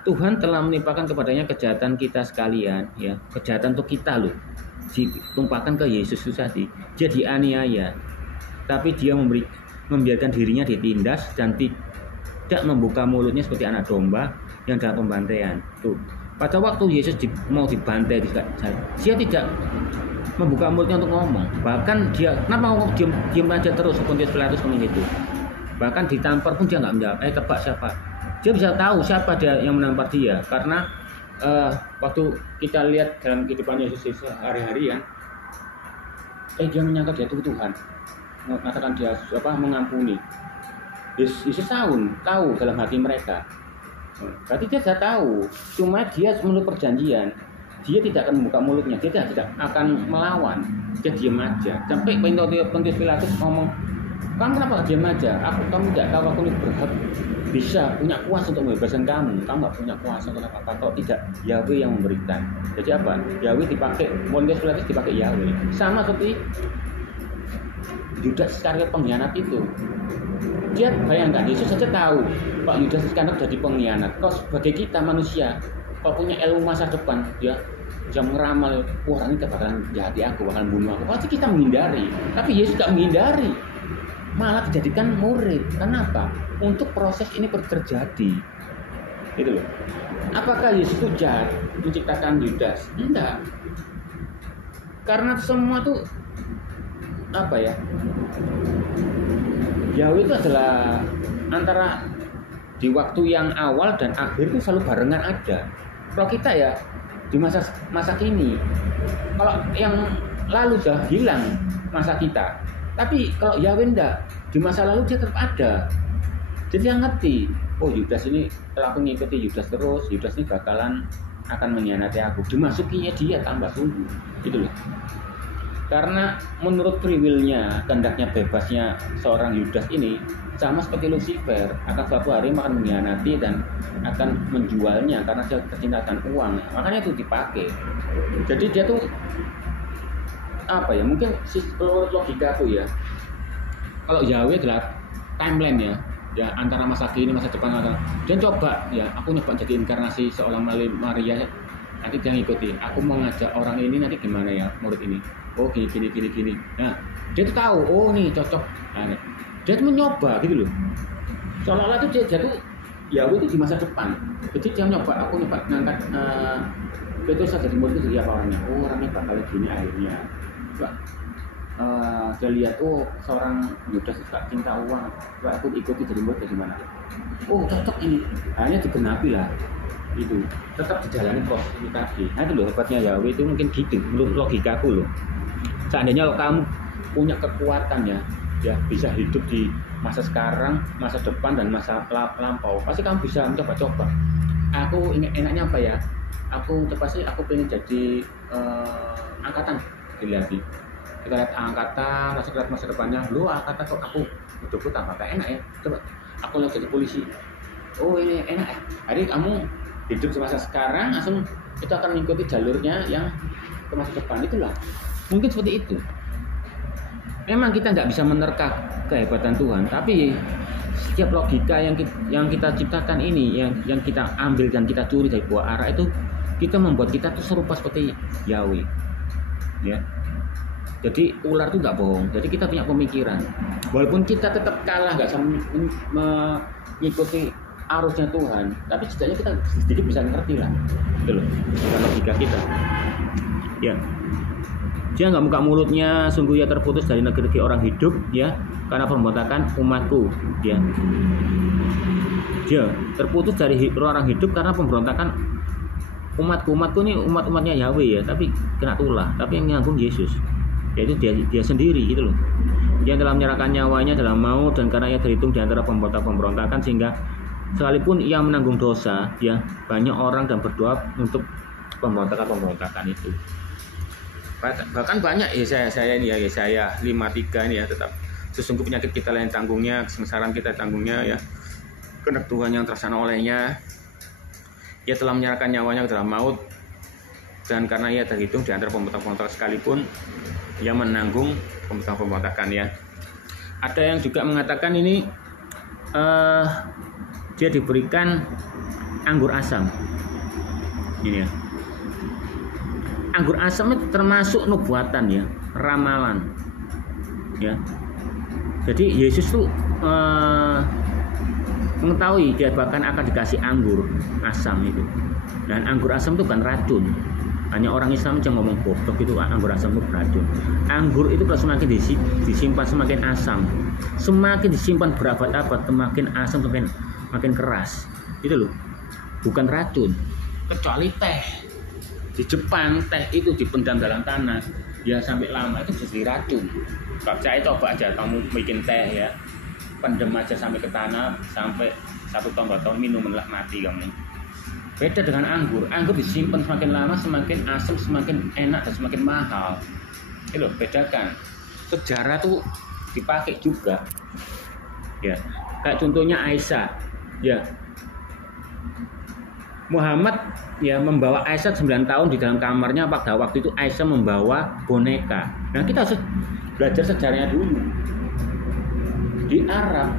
Tuhan telah menimpakan kepadanya kejahatan kita sekalian ya, kejahatan untuk kita loh, ditumpahkan ke Yesus itu tadi. Dia dianiaya, tapi dia membiarkan dirinya ditindas dan tidak membuka mulutnya seperti anak domba yang dalam pembantaian. Tuh, pada waktu Yesus mau dibantai, dia tidak membuka mulutnya untuk ngomong. Bahkan dia kenapa mau diam aja terus? Pontius Pilatus ngomong gitu. Bahkan ditampar pun dia nggak menjawab. Tebak siapa? Dia bisa tahu siapa dia yang menampar dia, karena waktu kita lihat dalam kehidupan Yesus sehari-hari ya, dia menyangka dia itu Tuhan, mengatakan dia mengampuni. Yesus tahu dalam hati mereka. Berarti dia sudah tahu, cuma dia menurut perjanjian dia tidak akan membuka mulutnya, dia tidak akan melawan, dia diam aja. Sampai Pontius Pilatus ngomong, kamu kenapa diam aja? Kamu tidak tahu aku ini berhak bisa punya kuasa untuk membebaskan kamu. Kamu nggak punya kuasa untuk apa? Kalau tidak Yahweh yang memberikan. Jadi apa? Yahweh dipakai, Pontius Pilatus dipakai Yahweh. Sama seperti Yudas Iskariot pengkhianat itu. Dia bayangkan, Yesus saja tahu Pak Yudas Iskariot jadi pengkhianat. Kalau sebagai kita manusia, kalau punya ilmu masa depan, dia meramal, orang ini bakalan jahati aku, bakalan bunuh aku. Pasti kita menghindari. Tapi Yesus tidak menghindari, malah dijadikan murid. Kenapa? Untuk proses ini terjadi. Gitu loh. Apakah Yesus itu jahat menciptakan Yudas? Enggak. Karena semua tuh apa ya? Yahweh itu adalah antara di waktu yang awal dan akhir itu selalu barengan ada. Kalau kita ya di masa kini, kalau yang lalu sudah hilang masa kita. Tapi kalau Yahweh enggak, di masa lalu dia tetap ada. Jadi yang ngerti, oh Yudas ini kalau aku ngikuti Yudas terus, Yudas ini bakalan akan mengkhianati aku. Dimasukinya dia tambah tunggu, gitu loh. Karena menurut free will-nya, kehendaknya bebasnya seorang Yudas ini sama seperti Lucifer, akan suatu hari akan mengkhianati dan akan menjualnya karena dia kecintaan uang. Makanya itu dipakai. Jadi dia tuh apa ya? Mungkin menurut logika aku ya. Kalau Yahweh adalah timeline ya antara masa kini masa depan. Dan coba ya, aku nyoba jadi inkarnasi seorang Maria. Nanti dia ngikuti. Aku mau ngajak orang ini nanti gimana ya murid ini. Oh gini. Nah dia tuh tahu. Oh nih cocok. Nah, dia tuh mencoba gitu loh. Seolah-olah tuh dia tuh Yahweh itu di masa depan. Jadi dia nyoba. Aku nyoba ngangkat Petrus jadi murid itu jadi apa orangnya. Oh orangnya bakal gini akhirnya. Coba dia lihat, oh seorang Yudas suka cinta uang, coba aku ikuti jadi murid dari mana? Oh cocok ini, hanya digenapi lah, itu tetap dijalani proses ini tadi. Nah itu loh hebatnya Yahweh itu mungkin gitu, menurut logikaku loh. Seandainya kalau kamu punya kekuatan ya, ya bisa hidup di masa sekarang, masa depan dan masa lampau. Pasti kamu bisa mencoba-coba. Aku ini enaknya apa ya? Aku pasti aku pengen jadi angkatan lagi. Kita lihat angkatan, langsung lihat masa depannya. Lu angkatan kok aku hidupku tambah enak ya. Coba aku lihat jadi polisi. Oh ini enak ya. Jadi kamu hidup di masa sekarang langsung itu akan mengikuti jalurnya yang ke masa depan. Itulah mungkin seperti itu. Memang kita nggak bisa menerka kehebatan Tuhan, tapi setiap logika yang kita ciptakan ini, yang kita ambil dan kita curi dari buah ara itu, kita membuat kita tuh serupa seperti Yahweh, ya. Jadi ular itu nggak bohong. Jadi kita punya pemikiran, walaupun kita tetap kalah, nggak bisa mengikuti arusnya Tuhan, tapi setidaknya kita sedikit bisa ngerti lah, gitu loh, dengan logika kita, ya. Dia nggak buka mulutnya, sungguh ia terputus dari negeri orang hidup, ya, karena pemberontakan umatku, ya. Dia terputus dari orang hidup karena pemberontakan umatku ini umatnya Yahweh ya, tapi kena tulah, tapi yang nyanggung Yesus, yaitu dia sendiri gitu loh. Dia telah menyerahkan nyawanya dalam maut dan karena ia terhitung di antara pemberontakan sehingga sekalipun ia menanggung dosa, ya, banyak orang dan berdoa untuk pemberontakan itu. Bahkan banyak saya ini ya, Yesaya 53 ini ya, tetap sesungguh penyakit kita yang tanggungnya, kesengsaraan kita tanggungnya ya, kehendak Tuhan yang terlaksana olehnya. Ia telah menyerahkan nyawanya ke dalam maut dan karena ia terhitung di antara pemberontak sekalipun ia menanggung pemberontakan ya. Ada yang juga mengatakan ini dia diberikan anggur asam ini ya. Anggur asam itu termasuk nubuatan ya, ramalan, ya. Jadi Yesus tuh mengetahui dia bahkan akan dikasih anggur asam itu. Dan anggur asam itu kan racun. Hanya orang Islam yang ngomong goblok itu anggur asam itu beracun. Anggur itu kalau semakin disimpan semakin asam, semakin disimpan berabad-abad semakin asam, makin keras. Itu loh, bukan racun. Kecuali teh. Di Jepang teh itu dipendam dalam tanah ya sampai lama itu jadi racun. Kalau saya coba aja kamu bikin teh ya, pendem aja sampai ke tanah, sampai 1 tahun 2 tahun minum mati kamu. Beda dengan anggur disimpan semakin lama semakin asam, semakin enak dan semakin mahal. Itu loh, bedakan. Sejarah tuh dipakai juga ya, kayak contohnya Aisyah ya. Muhammad ya membawa Aisyah 9 tahun di dalam kamarnya. Pada waktu itu Aisyah membawa boneka. Nah kita harus belajar sejarahnya dulu. Di Arab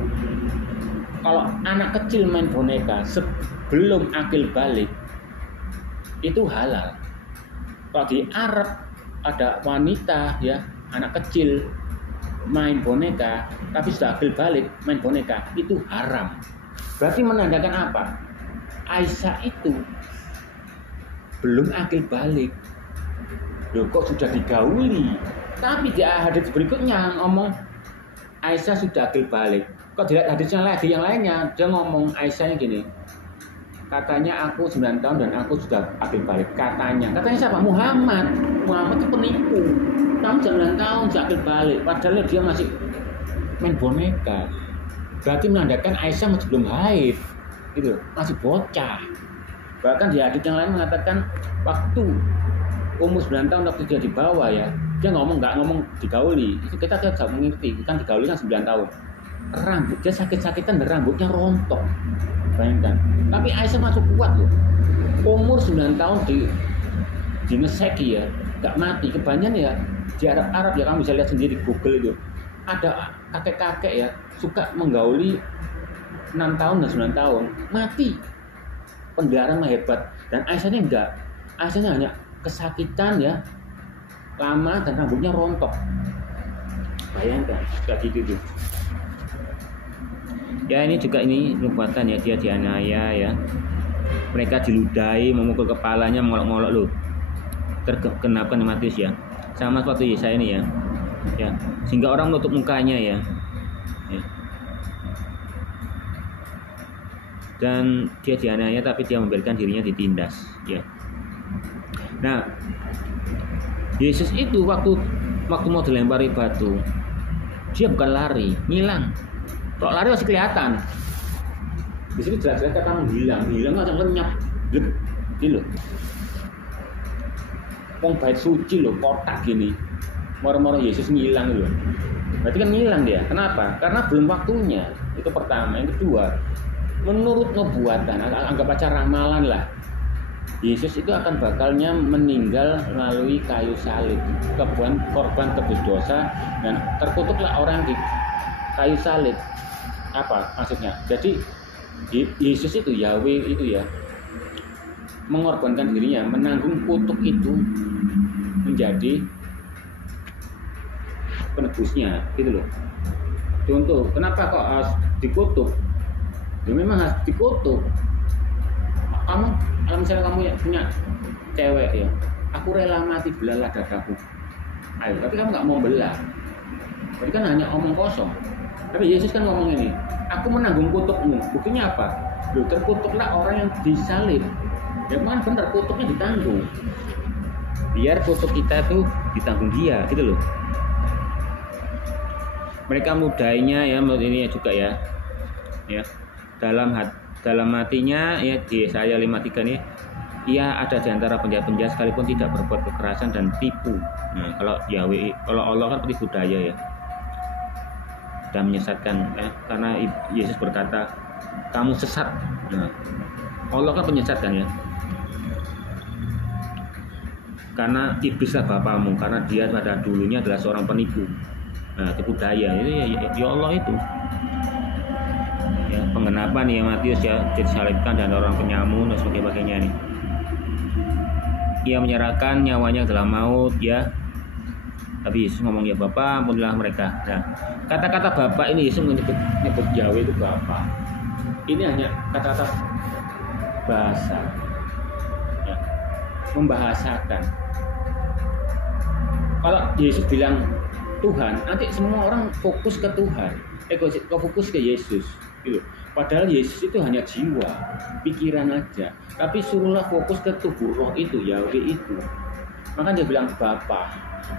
kalau anak kecil main boneka sebelum akil balik itu halal. Kalau di Arab ada wanita ya, anak kecil main boneka tapi sudah akil balik main boneka itu haram. Berarti menandakan apa? Aisyah itu belum akil balik. Loh kok sudah digauli? Tapi di hadis berikutnya ngomong Aisyah sudah akil balik. Kok dilihat hadisnya lagi yang lainnya, dia ngomong Aisyahnya gini. Katanya aku 9 tahun dan aku sudah akil balik. Katanya siapa? Muhammad itu penipu. Kamu 9 tahun sudah akil balik, padahal dia masih main boneka. Berarti menandakan Aisyah masih belum haid. Gitu, masih bocah. Bahkan di hadits yang lain mengatakan waktu umur 9 tahun waktu dia dibawa ya, dia nggak ngomong digauli. Itu kita tidak mengerti, kan digauli kan 9 tahun. Rambut dia sakit-sakitan dan rambutnya rontok. Bayangkan. Tapi Aisyah masuk kuat loh. Umur 9 tahun di ngeseki ya, nggak mati. Kebanyakan ya di Arab ya, kamu bisa lihat sendiri Google itu. Ada kakek-kakek ya suka menggauli 6 tahun dan 9 tahun mati. Pendarahan hebat. Dan Aisyahnya enggak. Aisyahnya hanya kesakitan ya, lama dan rambutnya rontok. Bayangkan kayak gitu tuh. Ya ini juga ini nubuatan ya, dia dianiaya ya. Mereka diludahi, memukul kepalanya, mengolok-ngolok loh. Tergenapkan Matius ya. Sama seperti Yesaya ini ya. Ya, sehingga orang menutup mukanya ya. Ya. Dan dia dianiaya tapi dia membiarkan dirinya ditindas ya. Nah Yesus itu waktu mau dilempari batu dia bukan lari, ngilang. Kalau lari masih kelihatan. Di sini jelas-jelas kata hilang langsung lenyap. Ini loh. Wong bait suci loh, kotak gini. Moro-moro Yesus ngilang loh. Berarti kan ngilang dia. Kenapa? Karena belum waktunya. Itu pertama. Yang kedua, menurut nubuatan, anggap aja ramalan lah. Yesus itu akan bakalnya meninggal melalui kayu salib, korban tebus dosa, dan terkutuklah orang di kayu salib. Apa maksudnya? Jadi Yesus itu, Yahweh itu ya, mengorbankan dirinya, menanggung kutuk itu menjadi penebusnya, gitu loh. Contoh, kenapa kok harus dikutuk? Ya memang harus dikutuk. Kalau misalnya kamu punya cewek ya, aku rela mati belalah dadaku. Ayo, tapi kamu nggak mau belah. Berarti kan hanya omong kosong. Tapi Yesus kan ngomong ini, aku menanggung kutukmu. Buktinya apa? Loh, terkutuklah orang yang disalib. Ya kan benar, kutuknya ditanggung. Biar kutuk kita tuh ditanggung dia, gitu loh. Mereka mudainya ya, menurut ini juga ya. Dalam hatinya ya, di Yesaya 53 nih, ia ada di antara penjahat-penjahat sekalipun tidak berbuat kekerasan dan tipu. Nah, kalau Yahweh, kalau Allah kan tipu daya ya, dan menyesatkan karena Yesus berkata kamu sesat. Nah, Allah kan penyesatkan ya, karena iblislah bapamu, karena dia pada dulunya adalah seorang penipu. Nah, tipu daya ini ya Allah itu. Ya, penggenapan ya Matius ya, disalibkan dan orang penyamun dan sebagainya nih. Ia menyerahkan nyawanya dalam maut ya. Tapi Yesus ngomong ya Bapa, ampunilah mereka. Nah, kata-kata Bapa ini Yesus menyebut Yahweh itu Bapa. Ini hanya kata-kata bahasa. Ya, membahasakan. Kalau Yesus bilang Tuhan, nanti semua orang fokus ke Tuhan. Fokus ke Yesus. Gitu. Padahal Yesus itu hanya jiwa, pikiran aja. Tapi suruhlah fokus ke tubuh roh itu, Yahweh itu. Maka dia bilang Bapa.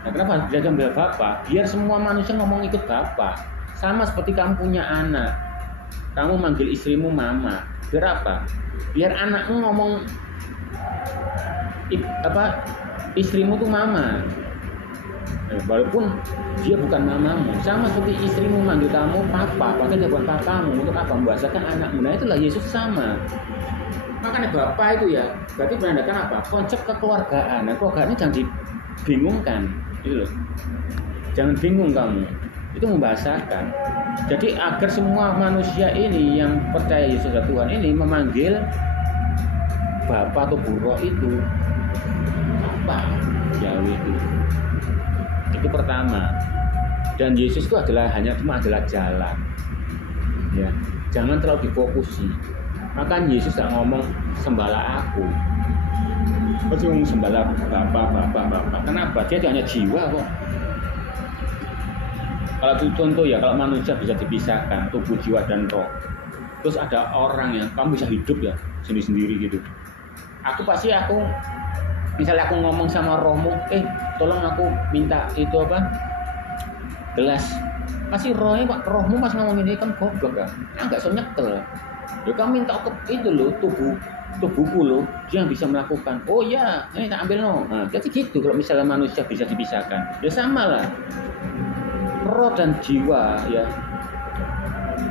Nah, kenapa dia bilang Bapa? Biar semua manusia ngomong ikut Bapa. Sama seperti kamu punya anak, kamu manggil istrimu Mama. Biar apa? Biar anakmu ngomong istrimu tuh Mama. Walaupun dia bukan mamamu, sama seperti istrimu manggil kamu papa, padahal dia bukan papamu. Untuk apa? Membahasakan anakmu. Nah itulah Yesus sama. Makanya Bapa itu ya, berarti menandakan apa? Konsep kekeluargaan. Nah keluargaan ini jangan dibingungkan, gitu loh. Jangan bingung kamu. Itu membahasakan. Jadi agar semua manusia ini yang percaya Yesus adalah Tuhan ini memanggil Bapa atau Roh itu apa? Yahweh itu. Itu pertama. Dan Yesus itu adalah jalan. Ya, jangan terlalu difokusi. Maka Yesus tak ngomong sembahlah aku. Pasti ngomong sembahlah Bapa. Kenapa? Dia hanya jiwa kok. Kalau contoh ya, kalau manusia bisa dipisahkan tubuh, jiwa dan roh. Terus ada orang yang kamu bisa hidup ya sendiri-sendiri gitu. Misalnya aku ngomong sama rohmu, tolong aku minta itu gelas. Pasti rohmu pas ngomong ini kan goblok kan, nggak so nyekel. Ya kamu minta itu loh, tubuhku loh, dia yang bisa melakukan. Oh ya, ini tak ambil no. Nah, jadi gitu kalau misalnya manusia bisa dipisahkan, ya sama lah. Roh dan jiwa ya,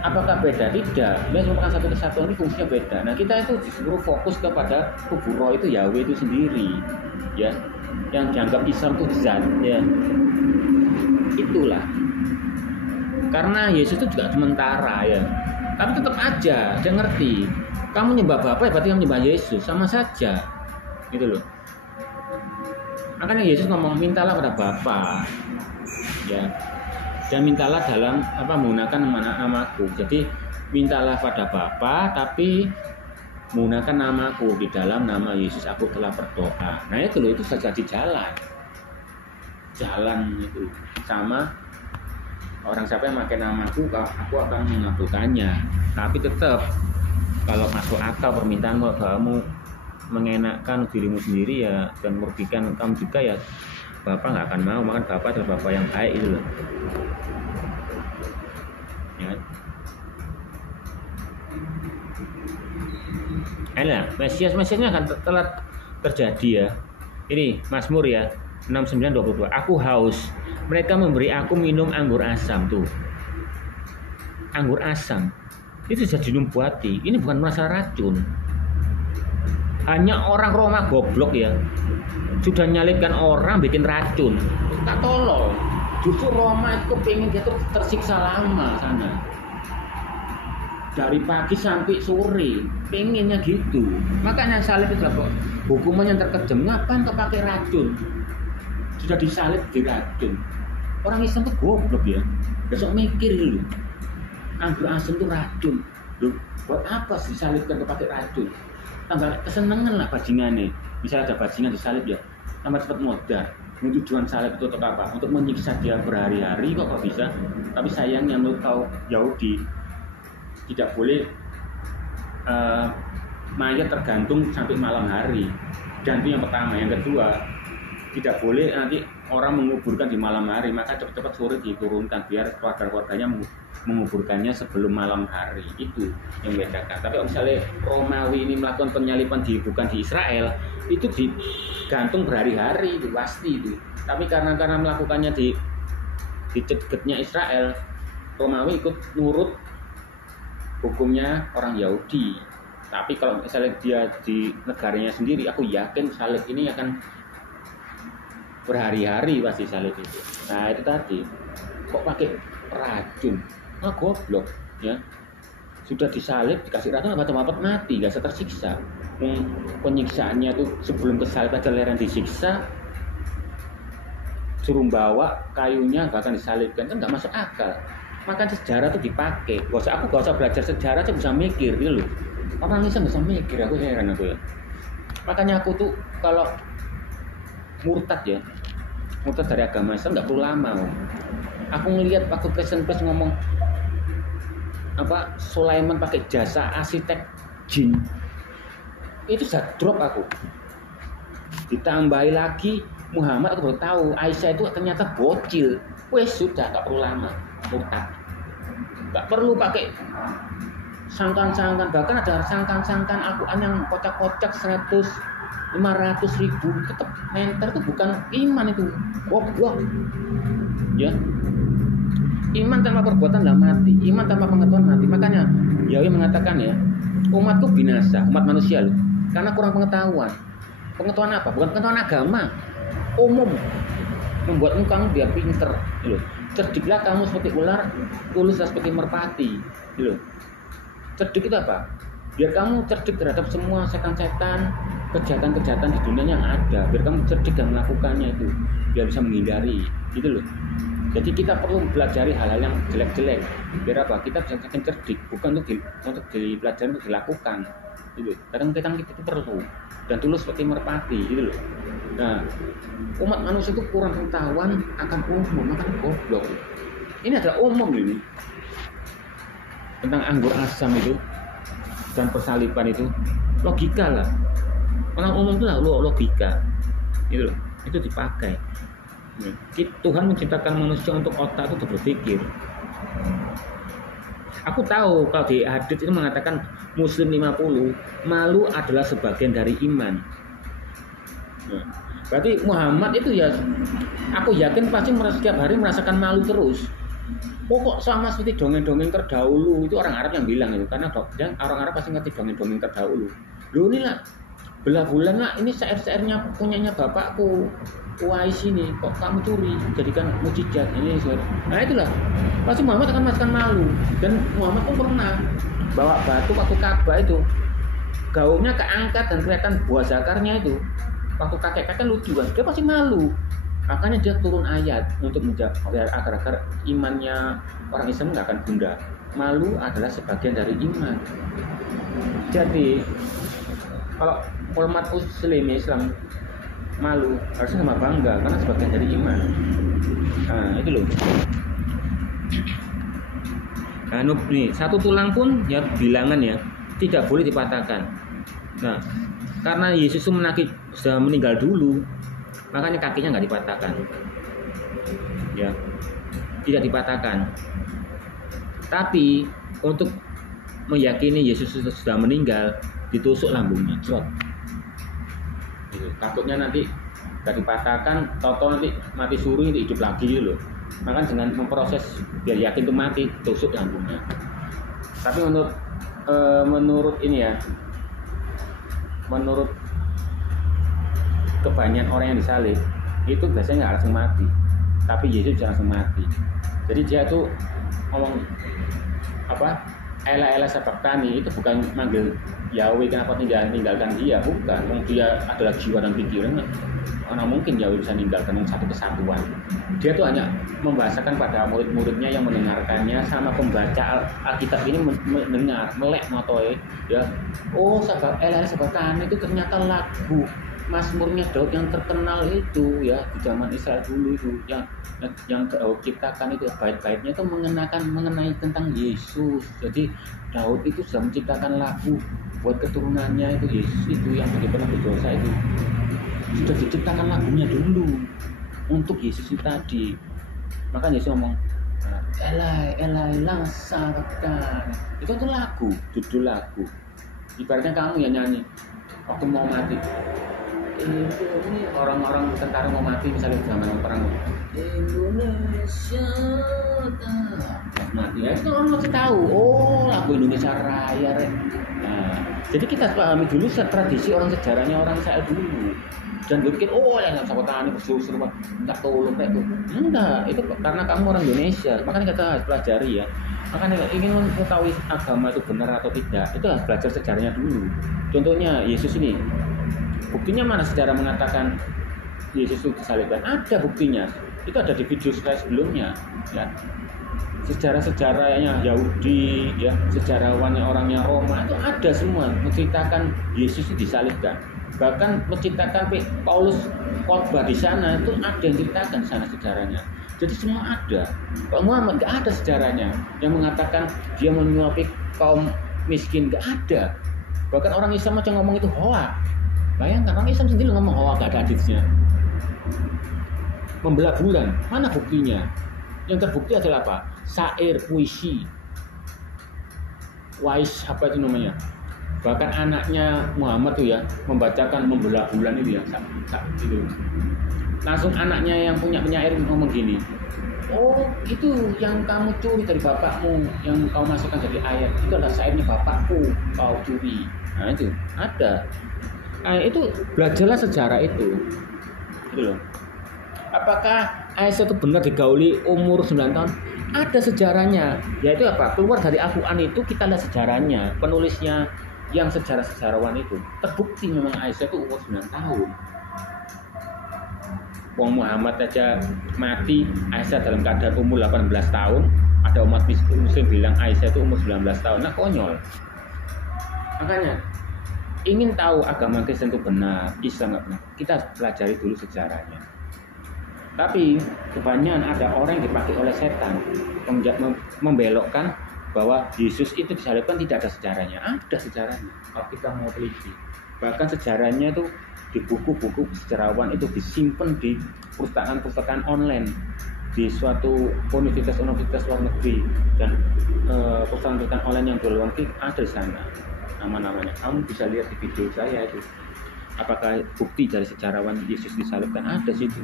apakah beda? Tidak. Dia merupakan satu kesatuan, ini fungsinya beda. Nah kita itu disuruh fokus kepada tubuh roh itu Yahweh itu sendiri, ya, yang dianggap Islam itu zat, ya. Itulah. Karena Yesus itu juga sementara ya. Tapi tetap aja dia ngerti. Kamu nyembah Bapa ya berarti kamu nyembah Yesus, sama saja, gitu loh. Makanya Yesus ngomong mintalah pada Bapa, ya. Dan mintalah dalam menggunakan namaku. Jadi mintalah pada Bapa tapi menggunakan namaku. Di dalam nama Yesus aku telah berdoa. Nah itu loh, itu saja di jalan itu sama orang siapa yang pakai namaku, aku akan mengabulkannya. Tapi tetap kalau masuk akal permintaanmu, kamu mengenakkan dirimu sendiri ya, dan merugikan kamu juga ya, Bapak nggak akan mau. Maka Bapak adalah Bapak yang baik itu loh. Nah, Mesiasnya akan telat terjadi ya. Ini Mazmur ya, 69:22. Aku haus. Mereka memberi aku minum anggur asam tuh. Anggur asam. Itu sudah dinubuati. Ini bukan masalah racun. Hanya orang Roma goblok ya. Sudah nyalibkan orang bikin racun. Tak tolong. Justru Roma itu pengen dia tuh tersiksa lama sana. Dari pagi sampai sore, pengennya gitu. Makanya salib itu apa? Hukumannya yang terkejam. Ngapain kau pakai racun? Sudah disalib di racun. Orang Islam tuh goblok ya. Besok mikir dulu. Anggur asam itu racun. Loh, buat apa sih disalibkan kau pakai racun? Tambah kesenangan lah bajingannya. Misalnya ada bajingan disalib ya, tambah cepat modal. Tujuan salib itu untuk apa? Untuk menyiksa dia berhari-hari kok bisa. Tapi sayangnya menurut kau Yahudi tidak boleh mayat tergantung sampai malam hari. Dan itu yang pertama. Yang kedua, tidak boleh nanti orang menguburkan di malam hari, maka cepat-cepat sore diturunkan biar keluarga-keluarganya menguburkannya sebelum malam hari. Itu yang membedakan. Tapi kalau misalnya Romawi ini melakukan penyaliban bukan di Israel, itu digantung berhari-hari, itu pasti itu. Tapi karena melakukannya di cegetnya Israel, Romawi ikut nurut hukumnya orang Yahudi. Tapi kalau misalnya dia di negaranya sendiri, aku yakin salib ini akan berhari-hari pasti salib itu. Nah itu tadi, kok pakai racun? Goblok ya. Sudah disalib, dikasih racun, apa mati, gak tersiksa. Penyiksaannya tuh sebelum kesalib aja lereng disiksa, suruh bawa kayunya bahkan disalibkan, kan nggak masuk akal. Maka sejarah itu dipakai. Aku gak usah belajar sejarah aja bisa mikir gitu loh. Orang Islam bisa mikir, aku heran aku ya. Makanya aku tuh kalau murtad dari agama Islam nggak perlu lama. Aku ngelihat waktu Kristen Plus ngomong apa Sulaiman pakai jasa arsitek jin, itu sudah drop aku. Ditambahi lagi Muhammad, aku baru tahu Aisyah itu ternyata bocil. Wes sudah, tak perlu lama murtad. Gak perlu pakai sangkan-sangkan, bahkan ada sangkan-sangkan Al-Quran yang kocak-kocak 500.000 tetap nenter itu bukan iman, itu goblok ya. Iman tanpa perbuatan lah mati, iman tanpa pengetahuan mati. Makanya Yahweh mengatakan ya, umatku binasa, umat manusia loh, karena kurang pengetahuan. Pengetahuan apa? Bukan pengetahuan agama umum, membuatmu kamu biar pinter loh. Cerdiklah kamu seperti ular, tuluslah seperti merpati loh. Cerdik itu apa? Biar kamu cerdik terhadap semua setan-setan, kejahatan-kejahatan di dunia yang ada. Biar kamu cerdik dan melakukannya itu, biar bisa menghindari, gitu loh. Jadi kita perlu pelajari hal-hal yang jelek-jelek. Biar apa? Kita bisa makin cerdik, bukan untuk dipelajari, untuk dilakukan. Gitu. Kadang-kadang kita itu perlu dan tulus seperti merpati, gitu loh. Nah, umat manusia itu kurang pengetahuan akan umum, akan goblok. Ini adalah umum ini. Tentang anggur asam itu dan persaliban itu logika lah. Orang umum itu lah logika. Itu dipakai. Tuhan menciptakan manusia untuk otak itu berpikir. Aku tahu kalau di hadits itu mengatakan Muslim 50, malu adalah sebagian dari iman. Berarti Muhammad itu ya, aku yakin pasti setiap hari merasakan malu terus. Kok sama seperti dongeng-dongeng terdahulu, itu orang Arab yang bilang itu, karena orang Arab pasti ngerti dongeng-dongeng terdahulu. Loh ini lah, belah bulan lah, ini syair-syairnya punyanya bapakku Uwais ini, kok kamu curi, jadikan mujizat ini. Nah itulah, pasti Muhammad akan merasakan malu. Dan Muhammad pun pernah bawa batu waktu Ka'bah itu, gaungnya keangkat dan kelihatan buah zakarnya itu. Waktu kakek-kakek lucu kan, dia pasti malu. Makanya dia turun ayat untuk menjaga agar imannya orang Islam nggak akan bunda. Malu adalah sebagian dari iman. Jadi kalau umat Muslim Islam malu harusnya sama bangga karena sebagian dari iman. Nah itu loh. Nah nih, satu tulang pun ya bilangan ya tidak boleh dipatahkan. Nah karena Yesus itu sudah meninggal dulu, makanya kakinya nggak dipatahkan, ya tidak dipatahkan. Tapi untuk meyakini Yesus sudah meninggal, ditusuk lambungnya, cerot. Gitu. Takutnya nanti gak dipatahkan, toto nanti mati suri, nanti hidup lagi gitu loh. Maka dengan memproses biar yakin itu mati, tusuk lambungnya. Tapi menurut ini ya, menurut kebanyakan orang yang disalib itu biasanya nggak langsung mati, tapi Yesus bisa langsung mati. Jadi dia tuh ngomong apa, ela sabachthani, itu bukan manggil Yahweh kenapa tinggalkan dia, bukan. Dia adalah jiwa dan pikiran. Mana mungkin Yahweh bisa meninggalkan satu kesatuan. Dia tuh hanya membahasakan pada murid-muridnya yang mendengarkannya, sama pembaca Alkitab ini mendengar, melek motoe ya. Oh, ela sabachthani itu ternyata lagu Mazmurnya Daud yang terkenal itu ya di zaman Israel dulu itu, yang Daud ciptakan itu, bait-baitnya itu mengenai tentang Yesus. Jadi Daud itu sudah menciptakan lagu buat keturunannya itu, Yesus itu yang pernah berdosa itu sudah diciptakan lagunya dulu untuk Yesus itu tadi. Maka Yesus ngomong Elai lama sabachthani, itu tuh lagu, judul lagu. Ibaratnya kamu yang nyanyi waktu mau mati, ini orang-orang tentara mau mati misalnya zaman perang, Indonesia mati ya, itu orang masih tahu, oh lagu Indonesia Raya nah, jadi kita pahami dulu tradisi orang, sejarahnya orang Israel dulu. Dan berpikir, oh ya sabachthani bersusul minta tolong kayak itu. Enggak, itu karena kamu orang Indonesia, makanya kita harus pelajari ya. Makanya ingin mengetahui agama itu benar atau tidak, itu harus belajar sejarahnya dulu. Contohnya Yesus ini, buktinya mana sejarah mengatakan Yesus itu disalibkan? Ada buktinya, itu ada di video saya sebelumnya ya. Sejarah-sejarahnya Yahudi ya, sejarawannya orangnya Roma itu ada semua menceritakan Yesus itu disalibkan. Bahkan menciptakan Paulus khotbah di sana itu ada yang ceritakan sana sejarahnya. Jadi semua ada. Kalau Muhammad nggak ada sejarahnya yang mengatakan dia menyuapi kaum miskin, nggak ada. Bahkan orang Islam macam ngomong itu hoak. Bayangkan orang Islam sendiri ngomong hoak, nggak ada hadisnya. Membelah bulan, mana buktinya? Yang terbukti adalah apa? Syair, puisi, wais apa itu namanya? Bahkan anaknya Muhammad tuh ya membacakan membelah bulan itu ya, itu. Langsung anaknya yang punya penyair ngomong gini, oh itu yang kamu curi dari bapakmu, yang kau masukkan jadi ayat, itu adalah syairnya bapakku, kau curi. Nah itu ada. Nah, itu belajarlah sejarah itu, gitu loh. Apakah Aisyah itu benar digauli umur 9 tahun? Ada sejarahnya, yaitu apa? Keluar dari Al-Quran itu kita lihat sejarahnya, penulisnya yang sejarawan itu terbukti memang Aisyah itu umur 9 tahun. Wong Muhammad aja mati, Aisyah dalam keadaan umur 18 tahun. Ada umat muslim bilang Aisyah itu umur 19 tahun. Nah konyol. Makanya ingin tahu agama Kristen itu benar, Islam nggak benar, kita pelajari dulu sejarahnya. Tapi kebanyakan ada orang yang dipakai oleh setan membelokkan bahwa Yesus itu disalibkan, tidak ada sejarahnya. Ada sejarahnya kalau kita mau teliti. Bahkan sejarahnya itu di buku-buku sejarawan itu disimpan di perpustakaan online di suatu universitas luar negeri, dan perpustakaan online yang di luar negeri ada di sana nama-namanya. Kamu bisa lihat di video saya itu. Apakah bukti dari sejarawan Yesus disalibkan? Ada situ.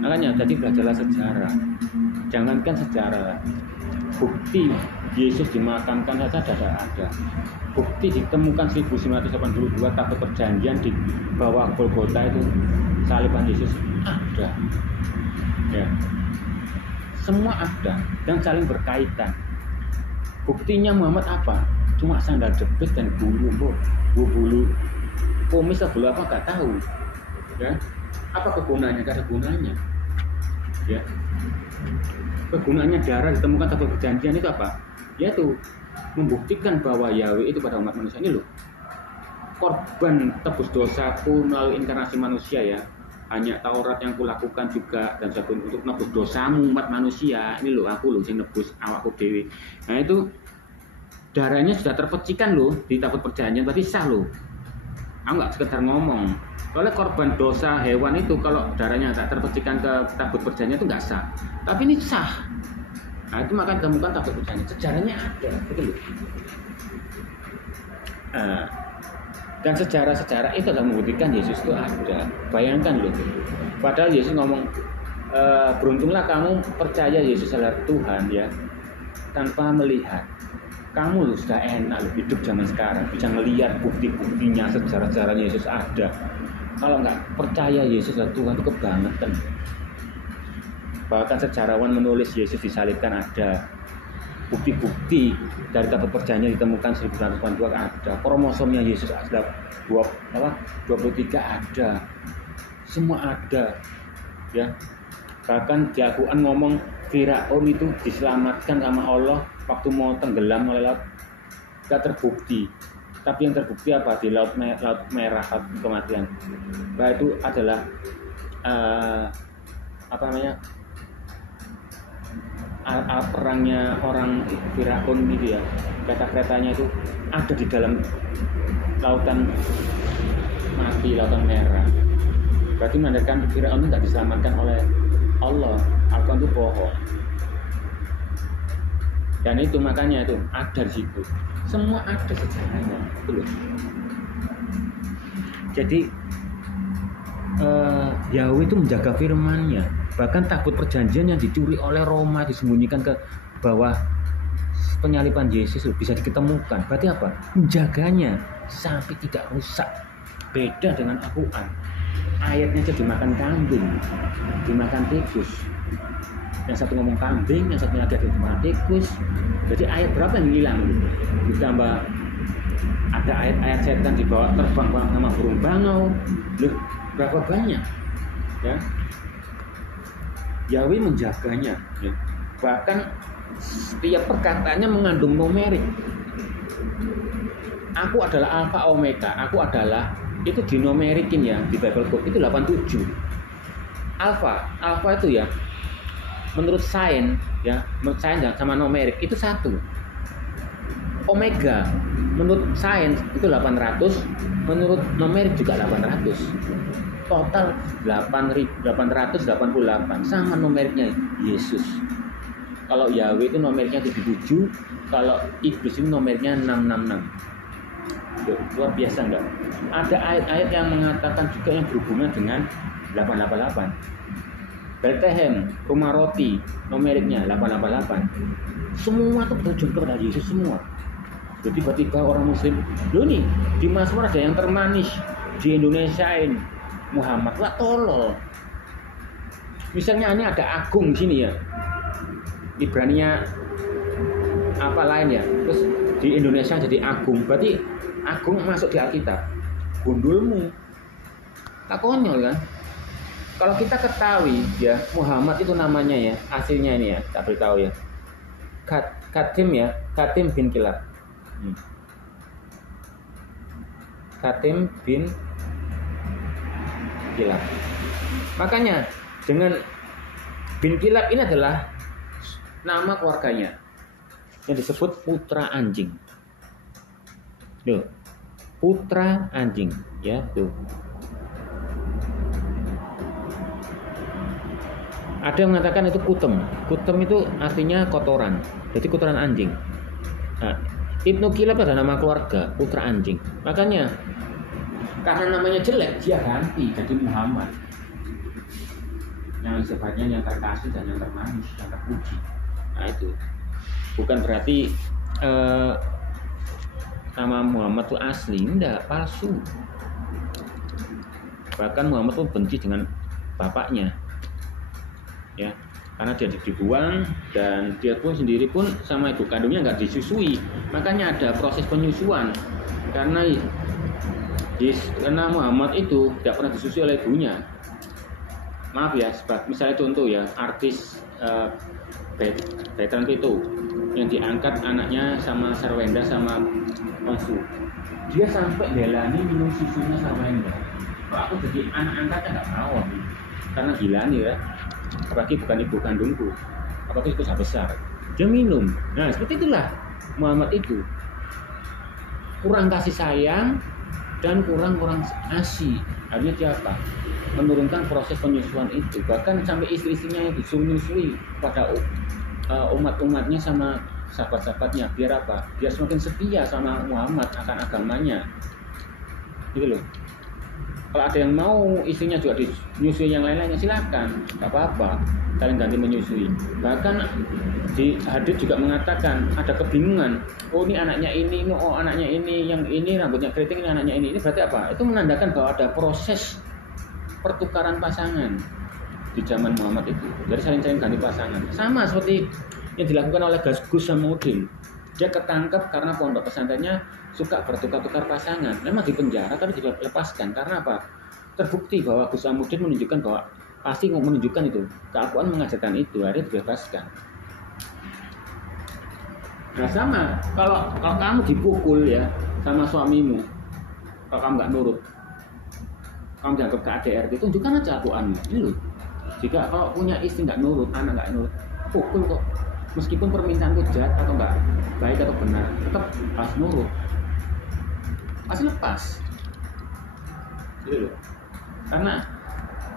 Makanya jadi belajarlah sejarah. Jangankan sejarah, bukti Yesus dimakamkan saja ada. Bukti ditemukan 1982 tabut perjanjian di bawah Golgota itu saliban Yesus ada. Ya. Semua ada dan saling berkaitan. Buktinya Muhammad apa? Cuma sandal jepit dan bulu kumis atau bulu apa nggak tahu. Ya. Apa kegunaannya? Gak ada gunanya. Ya. Kegunaannya darah ditemukan tabut perjanjian itu apa? Yaitu membuktikan bahwa Yahweh itu pada umat manusia ini loh, korban tebus dosaku melalui inkarnasi manusia ya. Hanya Taurat yang kulakukan juga dan saya untuk nebus dosamu umat manusia. Ini loh aku loh yang nebus awakku dewi. Nah itu darahnya sudah terpecikan loh di tabut perjanjian, berarti sah loh. Aku nggak sekedar ngomong. Kalau korban dosa hewan itu kalau darahnya tak terpecikan ke tabut perjanjian itu nggak sah. Tapi ini sah. Nah itu maka temukan tabut perjanjian, sejarahnya ada, gitu loh. Nah, dan sejarah-sejarah itu adalah membuktikan Yesus itu ada. Bayangkan loh, padahal Yesus ngomong, beruntunglah kamu percaya Yesus adalah Tuhan ya, tanpa melihat. Kamu sudah enak loh hidup zaman sekarang, bisa melihat bukti-buktinya, sejarah-sejarahnya Yesus ada. Kalau nggak percaya Yesus adalah Tuhan itu kebangetan. Bahkan sejarawan menulis Yesus disalibkan ada. Bukti-bukti dari tabut perjanjian ditemukan 1982 ada. Kromosomnya Yesus ada 23 ada. Semua ada. Ya. Bahkan di Al-Quran ngomong Firaun itu diselamatkan sama Allah waktu mau tenggelam oleh laut. Tidak terbukti. Tapi yang terbukti apa? Di laut merah kematian. Bahwa itu adalah perangnya orang Firaun gitu ya, kereta-keretanya itu ada di dalam lautan mati, lautan merah. Berarti menandakan Firaun itu tidak diselamatkan oleh Allah. Al-Quran itu bohong. Dan itu makanya itu ada di situ. Semua ada sejarahnya, betul. Jadi Yahweh itu menjaga firman-Nya. Bahkan tabut perjanjian yang dicuri oleh Roma disembunyikan ke bawah penyaliban Yesus bisa diketemukan. Berarti apa? Menjaganya sampai tidak rusak. Beda dengan Al-Quran. Ayatnya aja dimakan kambing, dimakan tikus. Yang satu ngomong kambing, yang satu lagi ada dimakan tikus. Jadi ayat berapa yang hilang? Ditambah ada ayat-ayat setan dibawa terbang sama burung bangau. Loh, berapa banyak? Ya. Yahweh menjaganya, ya. Bahkan setiap perkataannya mengandung numerik. Aku adalah Alfa Omega, aku adalah, itu dinomerikin ya di Bible Code itu 87. Alfa itu ya menurut sains ya, menurut sains sama numerik itu 1. Omega menurut sains itu 800, menurut numerik juga 800. Total 888 sama numeriknya Yesus. Kalau Yahweh itu numeriknya 77, kalau iblis itu numeriknya 666. Luar biasa enggak? Ada ayat-ayat yang mengatakan juga yang berhubungan dengan 888. Bethlehem, rumah roti, numeriknya 888. Semua itu bertujuan kepada Yesus semua. Jadi tiba-tiba orang Muslim, loh nih di Mazmur ada yang termanis, di Indonesiain Muhammad, wah tolol. Misalnya ini ada Agung di sini ya, Ibraninya apa lain ya, terus di Indonesia jadi Agung, berarti Agung masuk di Alkitab. Gundulmu, tak konyol kan? Kalau kita ketahui ya Muhammad itu namanya ya aslinya ini ya, tak beritahu ya. Katim ya, Katim bin Kilab. Katim bin Kilab. Makanya dengan bin Kilab ini adalah nama keluarganya yang disebut putra anjing. Tuh, putra anjing ya tuh. Ada yang mengatakan itu kutem. Kutem itu artinya kotoran. Jadi kotoran anjing. Nah, Ibnu Kilab adalah nama keluarga, putra anjing. Makanya karena namanya jelek, dia ganti jadi Muhammad. Yang sifatnya yang terkasih dan yang termanis, yang terpuji. Nah itu bukan berarti nama Muhammad itu asli, enggak, palsu. Bahkan Muhammad itu benci dengan bapaknya, ya, karena dia dibuang dan dia pun sendiri pun sama ibu kandungnya nggak disusui. Makanya ada proses penyusuan karena Muhammad itu tidak pernah disusui oleh ibunya. Maaf ya, misalnya contoh ya, artis Betran itu yang diangkat anaknya sama Sarwenda sama Onsu. Dia sampai belani minum susunya Sarwenda. Kalau aku jadi anak angkatnya nggak mau, karena gila nih ya. Apalagi bukan ibu kandungku, apalagi itu besar. Dia minum. Nah seperti itulah Muhammad itu. Kurang kasih sayang dan kurang ASI. Artinya dia apa? Menurunkan proses penyusuan itu. Bahkan sampai istri-istrinya yang disuruh menyusui pada umat-umatnya sama sahabat-sahabatnya. Biar apa? Biar semakin setia sama Muhammad, akan agamanya. Gitu loh. Kalau ada yang mau istrinya juga dinyusui yang lain-lainnya, silakan, nggak apa-apa, saling ganti menyusui. Bahkan di hadits juga mengatakan ada kebingungan, oh ini anaknya ini, oh anaknya ini, yang ini rambutnya keriting, ini anaknya ini berarti apa? Itu menandakan bahwa ada proses pertukaran pasangan di zaman Muhammad itu. Jadi saling-saling ganti pasangan. Sama seperti yang dilakukan oleh Gus sama Udin. Dia ketangkep karena pondok pesantrennya suka bertukar-tukar pasangan. Memang di penjara tapi dilepaskan karena apa? Terbukti bahwa Gus Samudin menunjukkan bahwa pasti menunjukkan itu. Keakuan mengajarkan itu, akhirnya dibebaskan. Nah sama, kalau kamu dipukul ya sama suamimu, kalau kamu nggak nurut, kamu dianggap KDRT, tunjukkan aja akuanmu. Ini loh. Jika kalau punya istri nggak nurut, anak nggak nurut, pukul kok. Meskipun permintaanku jahat atau enggak, baik atau benar, tetap harus nurut. Pasti lepas. Gitu loh. Karena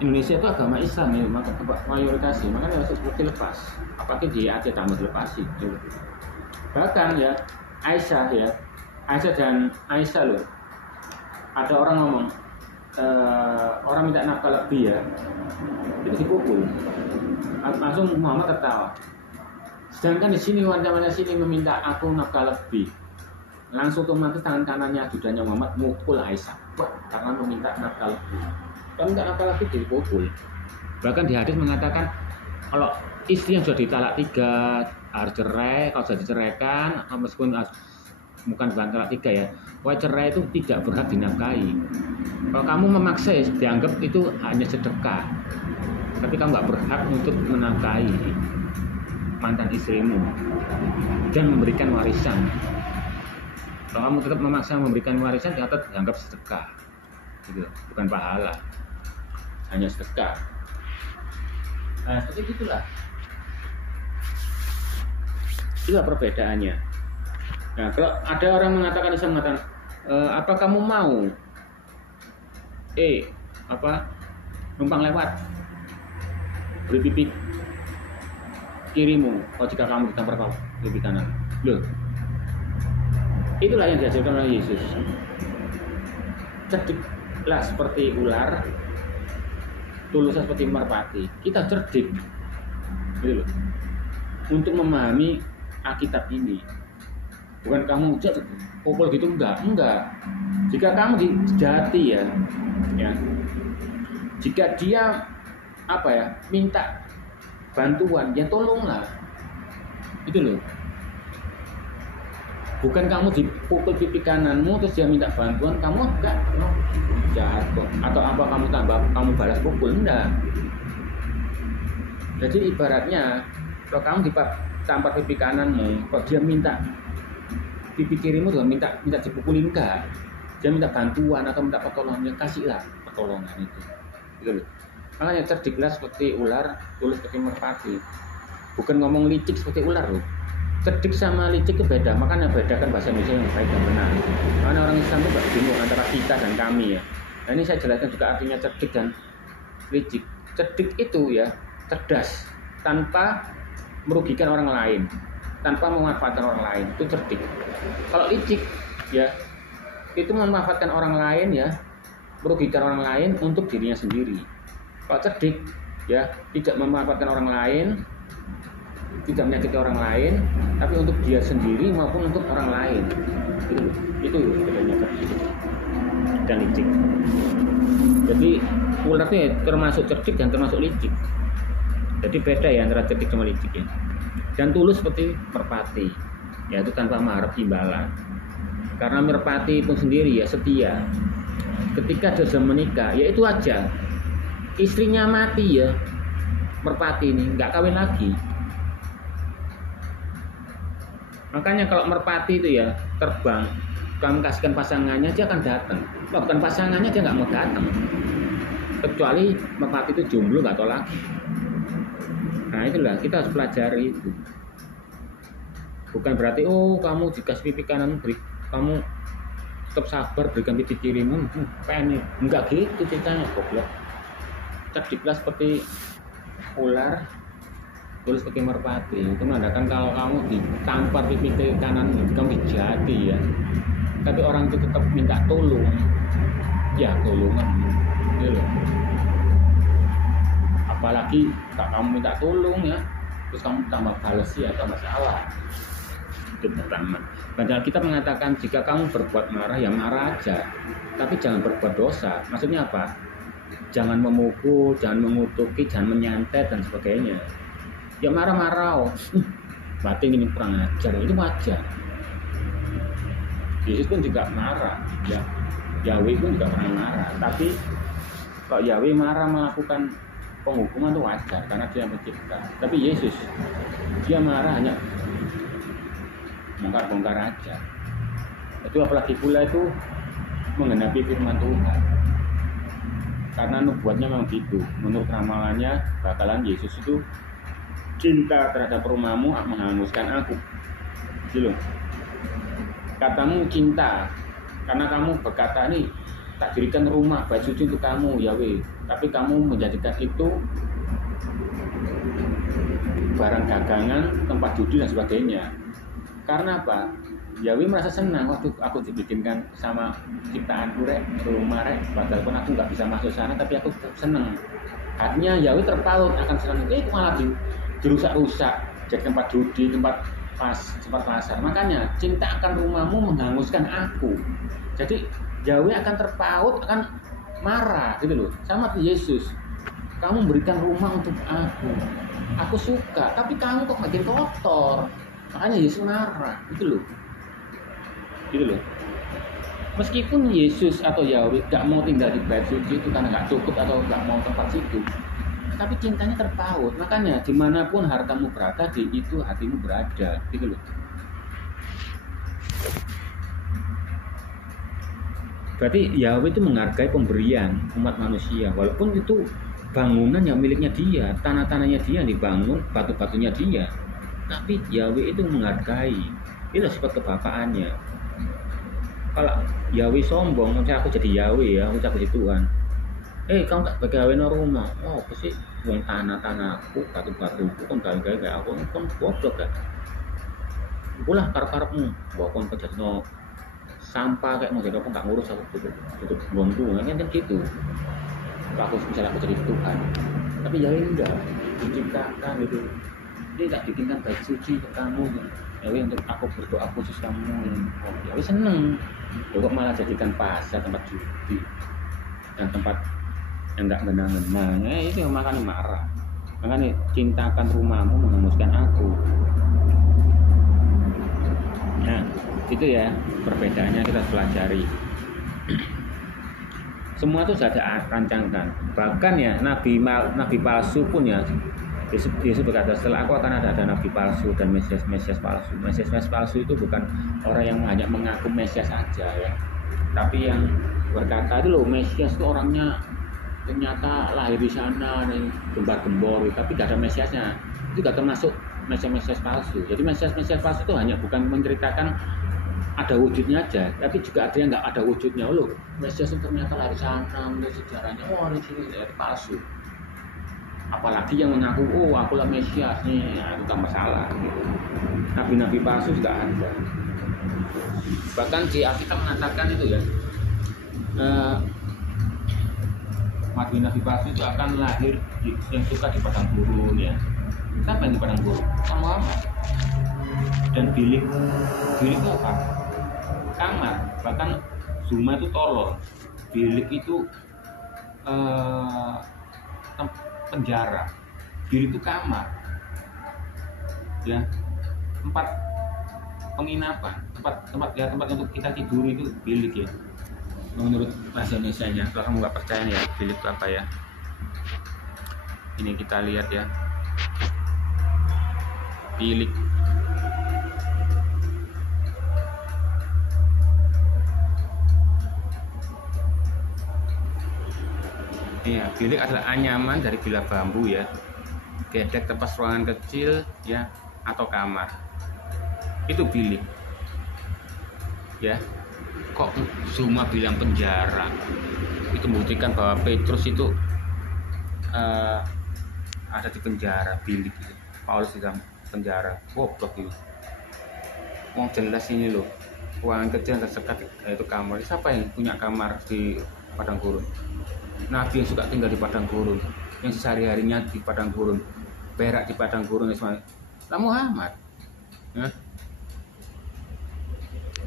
Indonesia itu agama Islam ya, maka mayoritasnya, makanya harus lepas. Apalagi di Aceh tambah dilepasi. Bahkan ya Aisyah dan Aisyah loh. Ada orang ngomong, orang minta nafkah lebih ya, itu dipukul. Langsung Muhammad tertawa. Sedangkan di sini wanita sini meminta aku nafkah lebih, langsung otomatis tangan kanannya ajudannya Muhammad mukul Aisyah karena meminta nafkah lebih. Kalau minta nafkah lebih dipukul. Bahkan di hadis mengatakan kalau istri yang sudah ditalak 3 harus cerai, kalau sudah diceraikan meskipun bukan talak 3 ya, cerai itu tidak berhak dinafkahi. Kalau kamu memaksa ya dianggap itu hanya sedekah, tapi kamu nggak berhak untuk menafkahi mantan istrimu dan memberikan warisan. Kalau kamu tetap memaksa memberikan warisan, tetap dianggap sedekah, gitu. Bukan pahala, hanya sedekah. Nah seperti itulah. Itulah perbedaannya. Nah kalau ada orang mengatakan Islam mengatakan, apa kamu mau numpang lewat beri pipi kirimu, jika kamu ditampar pipi kanan. Loh, itulah yang diajarkan oleh Yesus. Cerdiklah seperti ular, tuluslah seperti merpati. Kita cerdik, gitu loh, untuk memahami Alkitab ini. Bukan kamu pukul gitu, enggak. Jika kamu dijati ya, jika dia minta bantuan, ya tolonglah. Itu loh. Bukan kamu dipukul pipi kananmu terus dia minta bantuan, kamu enggak jatuh atau apa kamu balas pukul, enggak. Jadi ibaratnya kalau kamu ditampar pipi kananmu, kalau dia minta pipi kirimu juga minta dipukulin, enggak. Dia minta bantuan atau minta pertolongan, kasihlah pertolongan itu. Gitu loh. Makanya cerdiklah seperti ular, tulus seperti merpati. Bukan ngomong licik seperti ular loh. Cerdik sama licik itu beda, makanya bedakan bahasa Indonesia yang baik dan benar. Karena orang Islam itu bingung antara kita dan kami ya. Nah ini saya jelaskan juga artinya cerdik dan licik. Cerdik itu ya cerdas, tanpa merugikan orang lain, tanpa memanfaatkan orang lain, itu cerdik. Kalau licik ya itu memanfaatkan orang lain ya, merugikan orang lain untuk dirinya sendiri. Kalau cerdik ya tidak memanfaatkan orang lain, tidak menyakiti orang lain, tapi untuk dia sendiri maupun untuk orang lain. Itu bedanya cerdik dan licik. Jadi ular itu termasuk cerdik dan termasuk licik. Jadi beda ya antara cerdik sama licik ya. Dan tulus seperti merpati, yaitu tanpa mengharap imbalan. Karena merpati pun sendiri ya setia. Ketika dia sudah menikah, ya itu aja. Istrinya mati ya, merpati ini nggak kawin lagi. Makanya kalau merpati itu ya terbang, kamu kasihkan pasangannya, dia akan datang. Kalau bukan pasangannya dia nggak mau datang. Kecuali merpati itu jomblo nggak tahu lagi. Nah itulah kita harus pelajari itu. Bukan berarti kamu dikasih pipi kanan, kamu tetap sabar berikan pipi kirimu, pengen. Enggak gitu ceritanya, goblok. Cerdiklah seperti ular, tulus pakai merpati itu menandakan kalau kamu ditampar pipi kanan kamu dijati ya. Tapi orang itu tetap minta tolong, ya tolongan gitu loh. Apalagi tak kamu minta tolong ya, terus kamu tambah balas ya tambah salah. Itu pertama. Padahal kita mengatakan jika kamu berbuat marah ya marah aja, tapi jangan berbuat dosa. Maksudnya apa? Jangan memukul, jangan mengutuki, jangan menyantet dan sebagainya. Ya marah-marah, batin ini kurang ajar, itu wajar. Yesus pun juga marah, ya Yahweh pun juga pernah marah. Tapi kalau Yahweh marah melakukan penghukuman itu wajar karena dia pencipta. Tapi Yesus dia marah hanya bongkar-bongkar aja. Itu apalagi pula itu menggenapi firman Tuhan. Karena nubuatnya memang gitu. Menurut ramalannya bakalan Yesus itu cinta terhadap rumahmu menghanguskan aku. Gitu loh. Katamu cinta karena kamu berkata nih tak dirikan rumah bait suci untuk kamu Yahweh, tapi kamu menjadikan itu barang dagangan, tempat judi dan sebagainya. Karena apa? Yahweh merasa senang waktu aku dibikinkan sama ciptaanku rumah padahal pun aku nggak bisa masuk sana tapi aku senang. Artinya Yahweh terpaut akan senang itu malah dirusak-rusak jadi tempat judi, tempat pasar. Makanya cinta akan rumahmu menghanguskan aku. Jadi Yahweh akan terpaut, akan marah gitu loh. Sama Yesus. Kamu memberikan rumah untuk aku. Aku suka, tapi kamu kok makin kotor. Makanya Yesus marah, gitu loh. Gitu loh. Meskipun Yesus atau Yahweh gak mau tinggal di bait suci itu karena gak cukup atau gak mau tempat situ, tapi cintanya terpaut. Makanya dimanapun hartamu berada, di itu hatimu berada, gitu loh. Berarti Yahweh itu menghargai pemberian umat manusia, walaupun itu bangunan yang miliknya dia, tanah-tanahnya dia yang dibangun, batu-batunya dia. Tapi Yahweh itu menghargai, itu sifat kebapaannya. Kalau Yahweh sombong, misalnya aku jadi Yahweh ya, misalnya aku jadi Tuhan. Kamu tak bagawe no rumah. Oh, apa sih? Wong tanah-tanahku, batu-batuku kan gawe-gawe kayak aku kan goblok kan. Itulah karep-karepmu. Bahwa kon kerja no sampah kayak mau jadi apa nggak ngurus aku tutup buangku kan gitu. Aku misalnya aku jadi Tuhan. Tapi ya enggak diciptakan itu. Dia tak bikinkan bait suci untuk kamu. Ya untuk aku berdoa khusus kamu. Ya seneng. Kok malah jadikan pasar tempat judi dan tempat yang enggak genang-genang, itu makanya marah. Makanya cintakan rumahmu menghanguskan aku. Nah, itu ya perbedaannya kita pelajari. Semua itu sudah dirancangkan. Bahkan ya nabi palsu pun ya. Yesus berkata setelah aku akan ada nabi palsu dan mesias palsu. Mesias palsu itu bukan orang yang hanya mengaku mesias saja ya, tapi yang berkata itu loh mesias itu orangnya ternyata lahir di sana nih gembar-gembor, tapi tidak ada mesiasnya. Itu tidak termasuk mesias palsu. Jadi mesias palsu itu hanya bukan menceritakan ada wujudnya aja, tapi juga ada yang nggak ada wujudnya. Loh mesias itu ternyata lahir di sana, menurut sejarahnya di sini itu palsu. Apalagi yang mengaku akulah mesias nih, itu tak masalah gitu. Nabi-nabi palsu juga ada. Bahkan di Alkitab mengatakan itu ya, nabi palsu itu akan lahir yang suka di padang gurun ya. Siapa yang di padang gurun? Sama. Dan bilik itu apa? Kamar. Bahkan Zuma itu tolol. Bilik itu penjara. Bilik itu kamar. Ya. Tempat penginapan, tempat untuk kita tidur itu bilik ya. Menurut bahasa Indonesianya, kalau kamu nggak percaya ya, bilik itu apa ya? Ini kita lihat ya, bilik. Iya, bilik adalah anyaman dari bila bambu ya, gedek tempat ruangan kecil ya, atau kamar. Itu bilik. Ya. Kok Zuma bilang penjara? Itu membuktikan bahwa Petrus itu ada di penjara, bilik. Paulus di dalam penjara. Goblok itu. Mau jelas ini loh, ruangan kecil yang tersekat itu kamar. Siapa yang punya kamar di padang gurun? Nabi yang suka tinggal di padang gurun, yang sehari-harinya di padang gurun, berak di padang gurun, Ismail. Lah Muhammad, ya?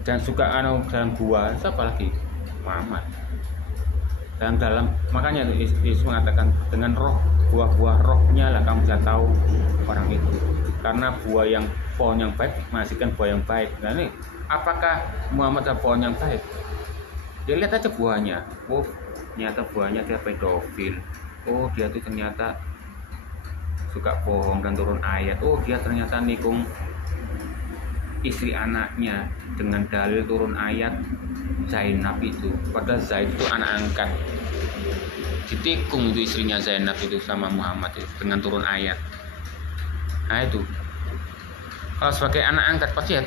Dan suka dalam gua, siapa lagi? Muhammad. Dalam makanya Yesus mengatakan dengan roh, buah-buah rohnya lah kamu bisa tahu orang itu. Karena pohon yang baik menghasilkan buah yang baik. Nah ini, apakah Muhammad adalah pohon yang baik? Ya lihat aja buahnya. Oh, ternyata buahnya dia pedofil. Oh, dia tuh ternyata suka bohong dan turun ayat. Oh, dia ternyata nikung istri anaknya dengan dalil turun ayat Zainab itu. Padahal Zaid itu anak angkat. Ditikung itu istrinya Zainab itu sama Muhammad itu dengan turun ayat. Nah itu. Kalau sebagai anak angkat pasti ya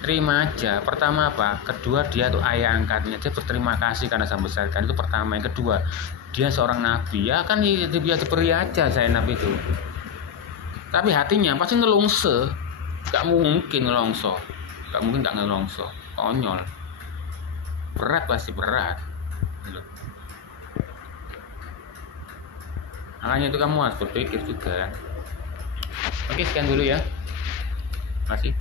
terima aja. Pertama apa? Kedua dia tuh ayah angkatnya. Dia berterima kasih karena saya besarkan. Itu pertama. Yang kedua, dia seorang nabi. Ya kan dia diberi aja Zainab itu. Tapi hatinya pasti ngelungse. Gak mungkin ngelongso. Gak mungkin gak ngelongso. Konyol. Berat pasti berat. Makanya itu kamu harus berpikir juga. Oke, sekian dulu ya. Terima kasih.